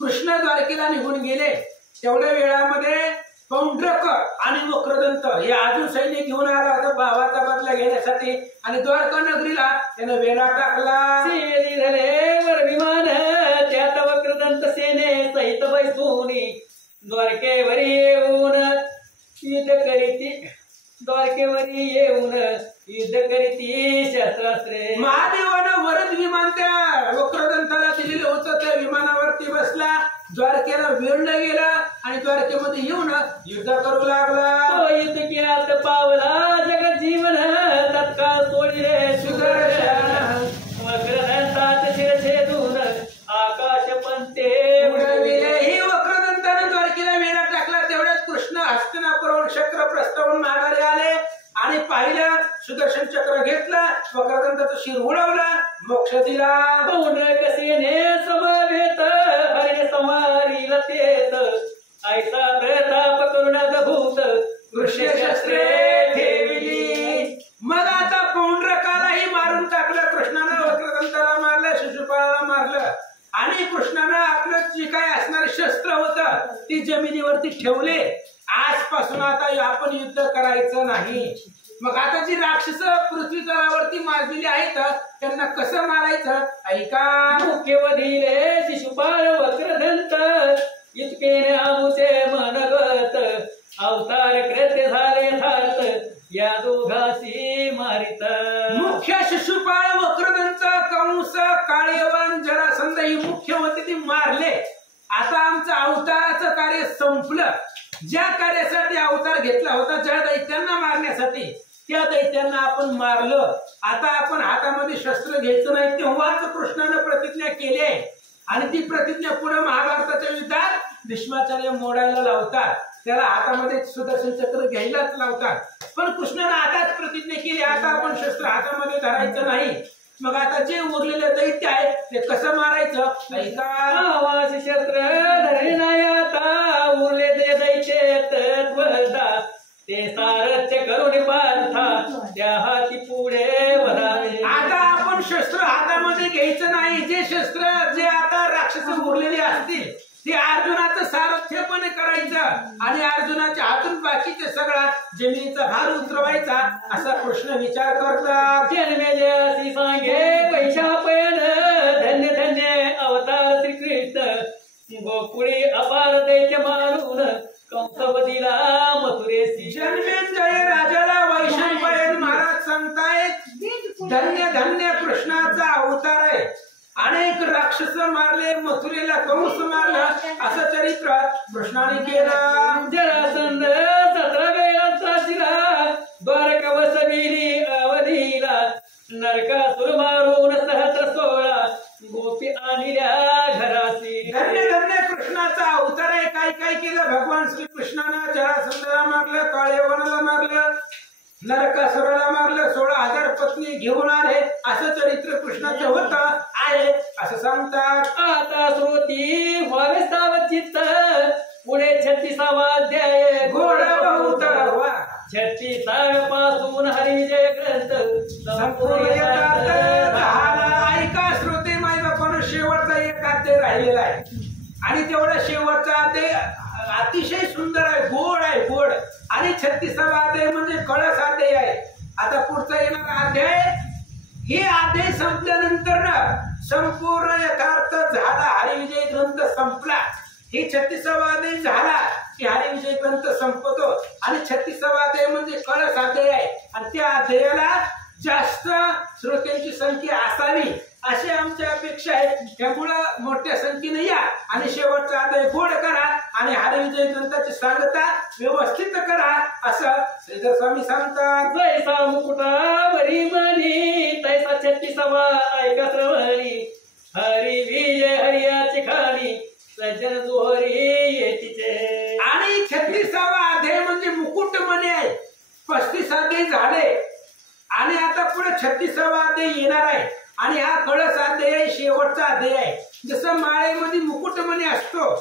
कृष्ण द्वारकेला निघून गेले. तेवढ्या वेळामध्ये पौंड्रक आणि वक्रदंत हे अजून सैन्य घेऊन आला होता भावाचा बदला घेण्यासाठी आणि द्वारका नगरीला त्याने वेढा टाकला. वर विमान त्यात वक्रदंत सेने सहित बैसूनी द्वारकेवरी येऊन युद्ध करीती द्वारकेवरी येऊन युद्ध करीती शस्त्रास्त्रे. महादेवानं वरद विमान त्या वक्रदंताला दिलेलं होतं. त्या विमानावरती बसला. द्वारकेला वेढलं गेलं आणि द्वारकेमध्ये येऊन युद्ध करू लागला. युद्ध केल्यात पावला जगत जीवन तत्काळ सोडिले सुदर्शन वक्रदंतात शिरछेदून आकाश पंते उडविले. ही वक्रदंतानं द्वारकेला वेढा टाकला. तेवढ्यात कृष्ण हस्तिनापुरावरून चक्र प्रस्तावून माघारी आले आणि पाहिलं सुदर्शन चक्र घेतलं वक्रदंताचं शिर उडवला मोक्ष दिला. पौंड्रक सेने समवेत हरिण समारी लतेत ऐसा प्रताप करुणाग भूत वृषशस्त्रे ठेविली. मग आता पौंड्रकालाही मारून टाकलं. कृष्णानं वक्रदंताला मारलं शिशुपाळाला मारलं आणि कृष्णानं आपलं जे काय असणारे शस्त्र होतं ती जमिनीवरती ठेवले. आजपासून आता आपण युद्ध करायचं नाही. मग आता जी राक्षस पृथ्वी तलावरती माजलेली आहेत त्यांना कसं मारायचं ऐका. मुख्य वधिले शिशुपाळ वक्रदंत इतके आमुचे मनगत अवतार कृत्य झाले यथार्थ या दोघांशी मारित. मुख्य शिशुपाळ वक्रदंत कंस काळेवन जरासंध ही मुख्य होती ती मारले. आता आमचं अवताराचं कार्य संपलं. ज्या कार्यासाठी अवतार घेतला होता ज्या दैत्यांना मारण्यासाठी त्या दैत्यांना आपण मारलं. आता आपण हातामध्ये शस्त्र घ्यायचं नाही. तेव्हाच कृष्णानं प्रतिज्ञा केली आणि ती प्रतिज्ञा पुढे महाभारताच्या युद्धात भीष्माचार्य मोडायला लावतात. त्याला हातामध्ये सुदर्शन चक्र घ्यायलाच लावतात. पण कृष्णानं आताच प्रतिज्ञा केली आता आपण शस्त्र हातामध्ये धरायचं नाही. मग आता जे उरलेले दैत्य आहे ते कसं मारायचं ऐका. आवाज शस्त्र धरे नाही आता उरले ते दैत्य त्वरता ते सारथ्य करून पार्था त्या हाती पुढे वधावे. आता आपण शस्त्र हातामध्ये घ्यायचं नाही. जे शस्त्र जे आता राक्षस उरलेले असतील ते अर्जुनाचं सारथ्य पण करायचं आणि अर्जुनाच्या हातून बाकीचे सगळा जमिनीचा भार उतरवायचा असा कृष्ण विचार करतात. जन्मेले अशी सांगे पैशापयन धन्य धन्य अवतार श्रीकृष्ण गोकुळी अपार दैत्य मारून कंसवदीला मथुरेसी. जन्मेजय राजाला वैशंपायन महाराज सांगतायत धन्य धन्य कृष्णाचा अवतार आहे. अनेक राक्षस मारले मथुरेला कंस मारला असं चरित्र कृष्णाने केलं. जरासंध 17 वेळाचा शिरा द्वारका वसविली अवधीला नरकासुर मारून सहस्र 16 गोपी आणल्या घरासी. धन्य धन्य कृष्णाचा अवतार आहे. काय काय केलं भगवान श्री कृष्णानं जरासंधाला मारलं काळेवनाला मारलं नरकासुराला मारलं 16,000 पत्नी घेऊन आले असं चरित्र कृष्णाचं होतं आहे असं सांगतात. आता श्रोती व्हावे सावचित्त पुढे 36वा अध्याय घोडा बहुत वा 36 पासून हरिविजय ग्रंथ संपूर्ण यथार्थ झाला. ऐका श्रोते माय बापानं शेवटचा एक अध्याय राहिलेला आहे आणि तेवढा शेवटचा अध्याय अतिशय सुंदर आहे गोड आहे गोड आणि 36वा अध्याय म्हणजे कळस अध्याय आहे. आता पुढचा येणारा अध्याय हे अध्याय संपल्यानंतर संपूर्ण यथार्थ झाला हरिविजय ग्रंथ संपला. हे 36वा अध्याय झाला की हरिविजय ग्रंथ संपतो आणि 36वा अध्याय म्हणजे कळस अध्याय आहे आणि त्या अध्यायाला जास्त श्रोत्यांची संख्या असावी अशी आमची अपेक्षा आहे. त्यामुळं मोठ्या संख्येने या आणि शेवटचा अध्याय गोड करा आणि हरिविजय ग्रंथाची सांगता व्यवस्थित करा असं श्रीधर स्वामी सांगतात. जैसा मुकुटा बरी मनी तैसा 36वा ऐका श्रवणी हरी विजय हरियाची खाणी सज्जन जोहरी येतीचे. आणि 36वा अध्याय म्हणजे मुकुट म्हणे आहे. 35 अध्याय झाले आणि आता पुढे 36वा अध्याय येणार आहे आणि हा कळस अध्याय शेवटचा अध्याय आहे. जसं माळेमध्ये मुकुटमणी असतो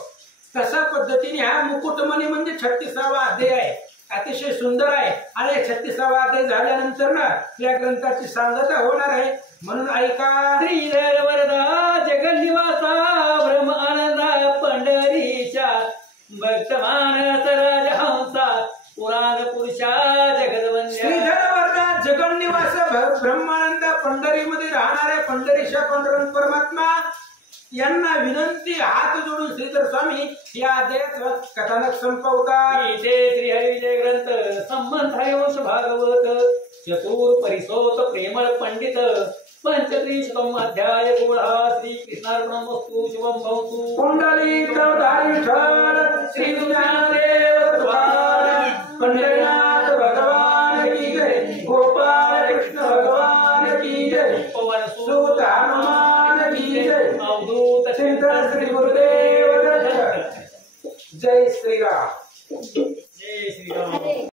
तशा पद्धतीने हा मुकुटमणी म्हणजे 36वा अध्याय आहे. अतिशय सुंदर आहे आणि 36वा अध्याय झाल्यानंतर ना या ग्रंथाची सांगता होणार आहे. म्हणून ऐका. श्रीधर वरदा जगन्निवासा ब्रह्म आनंदा पंढरीच्या भक्त मानस राजहंसा पुराण पुरुषा जगदवंद्या. श्रीधर वरदा जगन्निवास ब्रह्मानंद पंढरीमध्ये राहणाऱ्या पंढरीशा पांडुरंग परमात्मा यांना विनंती हात जोडून श्रीधर स्वामी या अध्यायाचं कथानक संपवतात. इथे श्री हरिविजय ग्रंथ संबंध हरिवंश भागवत चतुर परिसोत प्रेमळ पंडित पंचत्रिशतम अध्याय गोळा. श्री कृष्णार्पणमस्तु. शुभम भवतु. पुंडलिक विठ्ठल श्री ज्ञानदेव तुकाराम पंढरीनाथ भगवान की जय. गोपाळ कृष्ण भगवान की जय. पवन सुत हनुमान की जय. अवधूत श्री गुरुदेव दत्त. जय श्रीराम.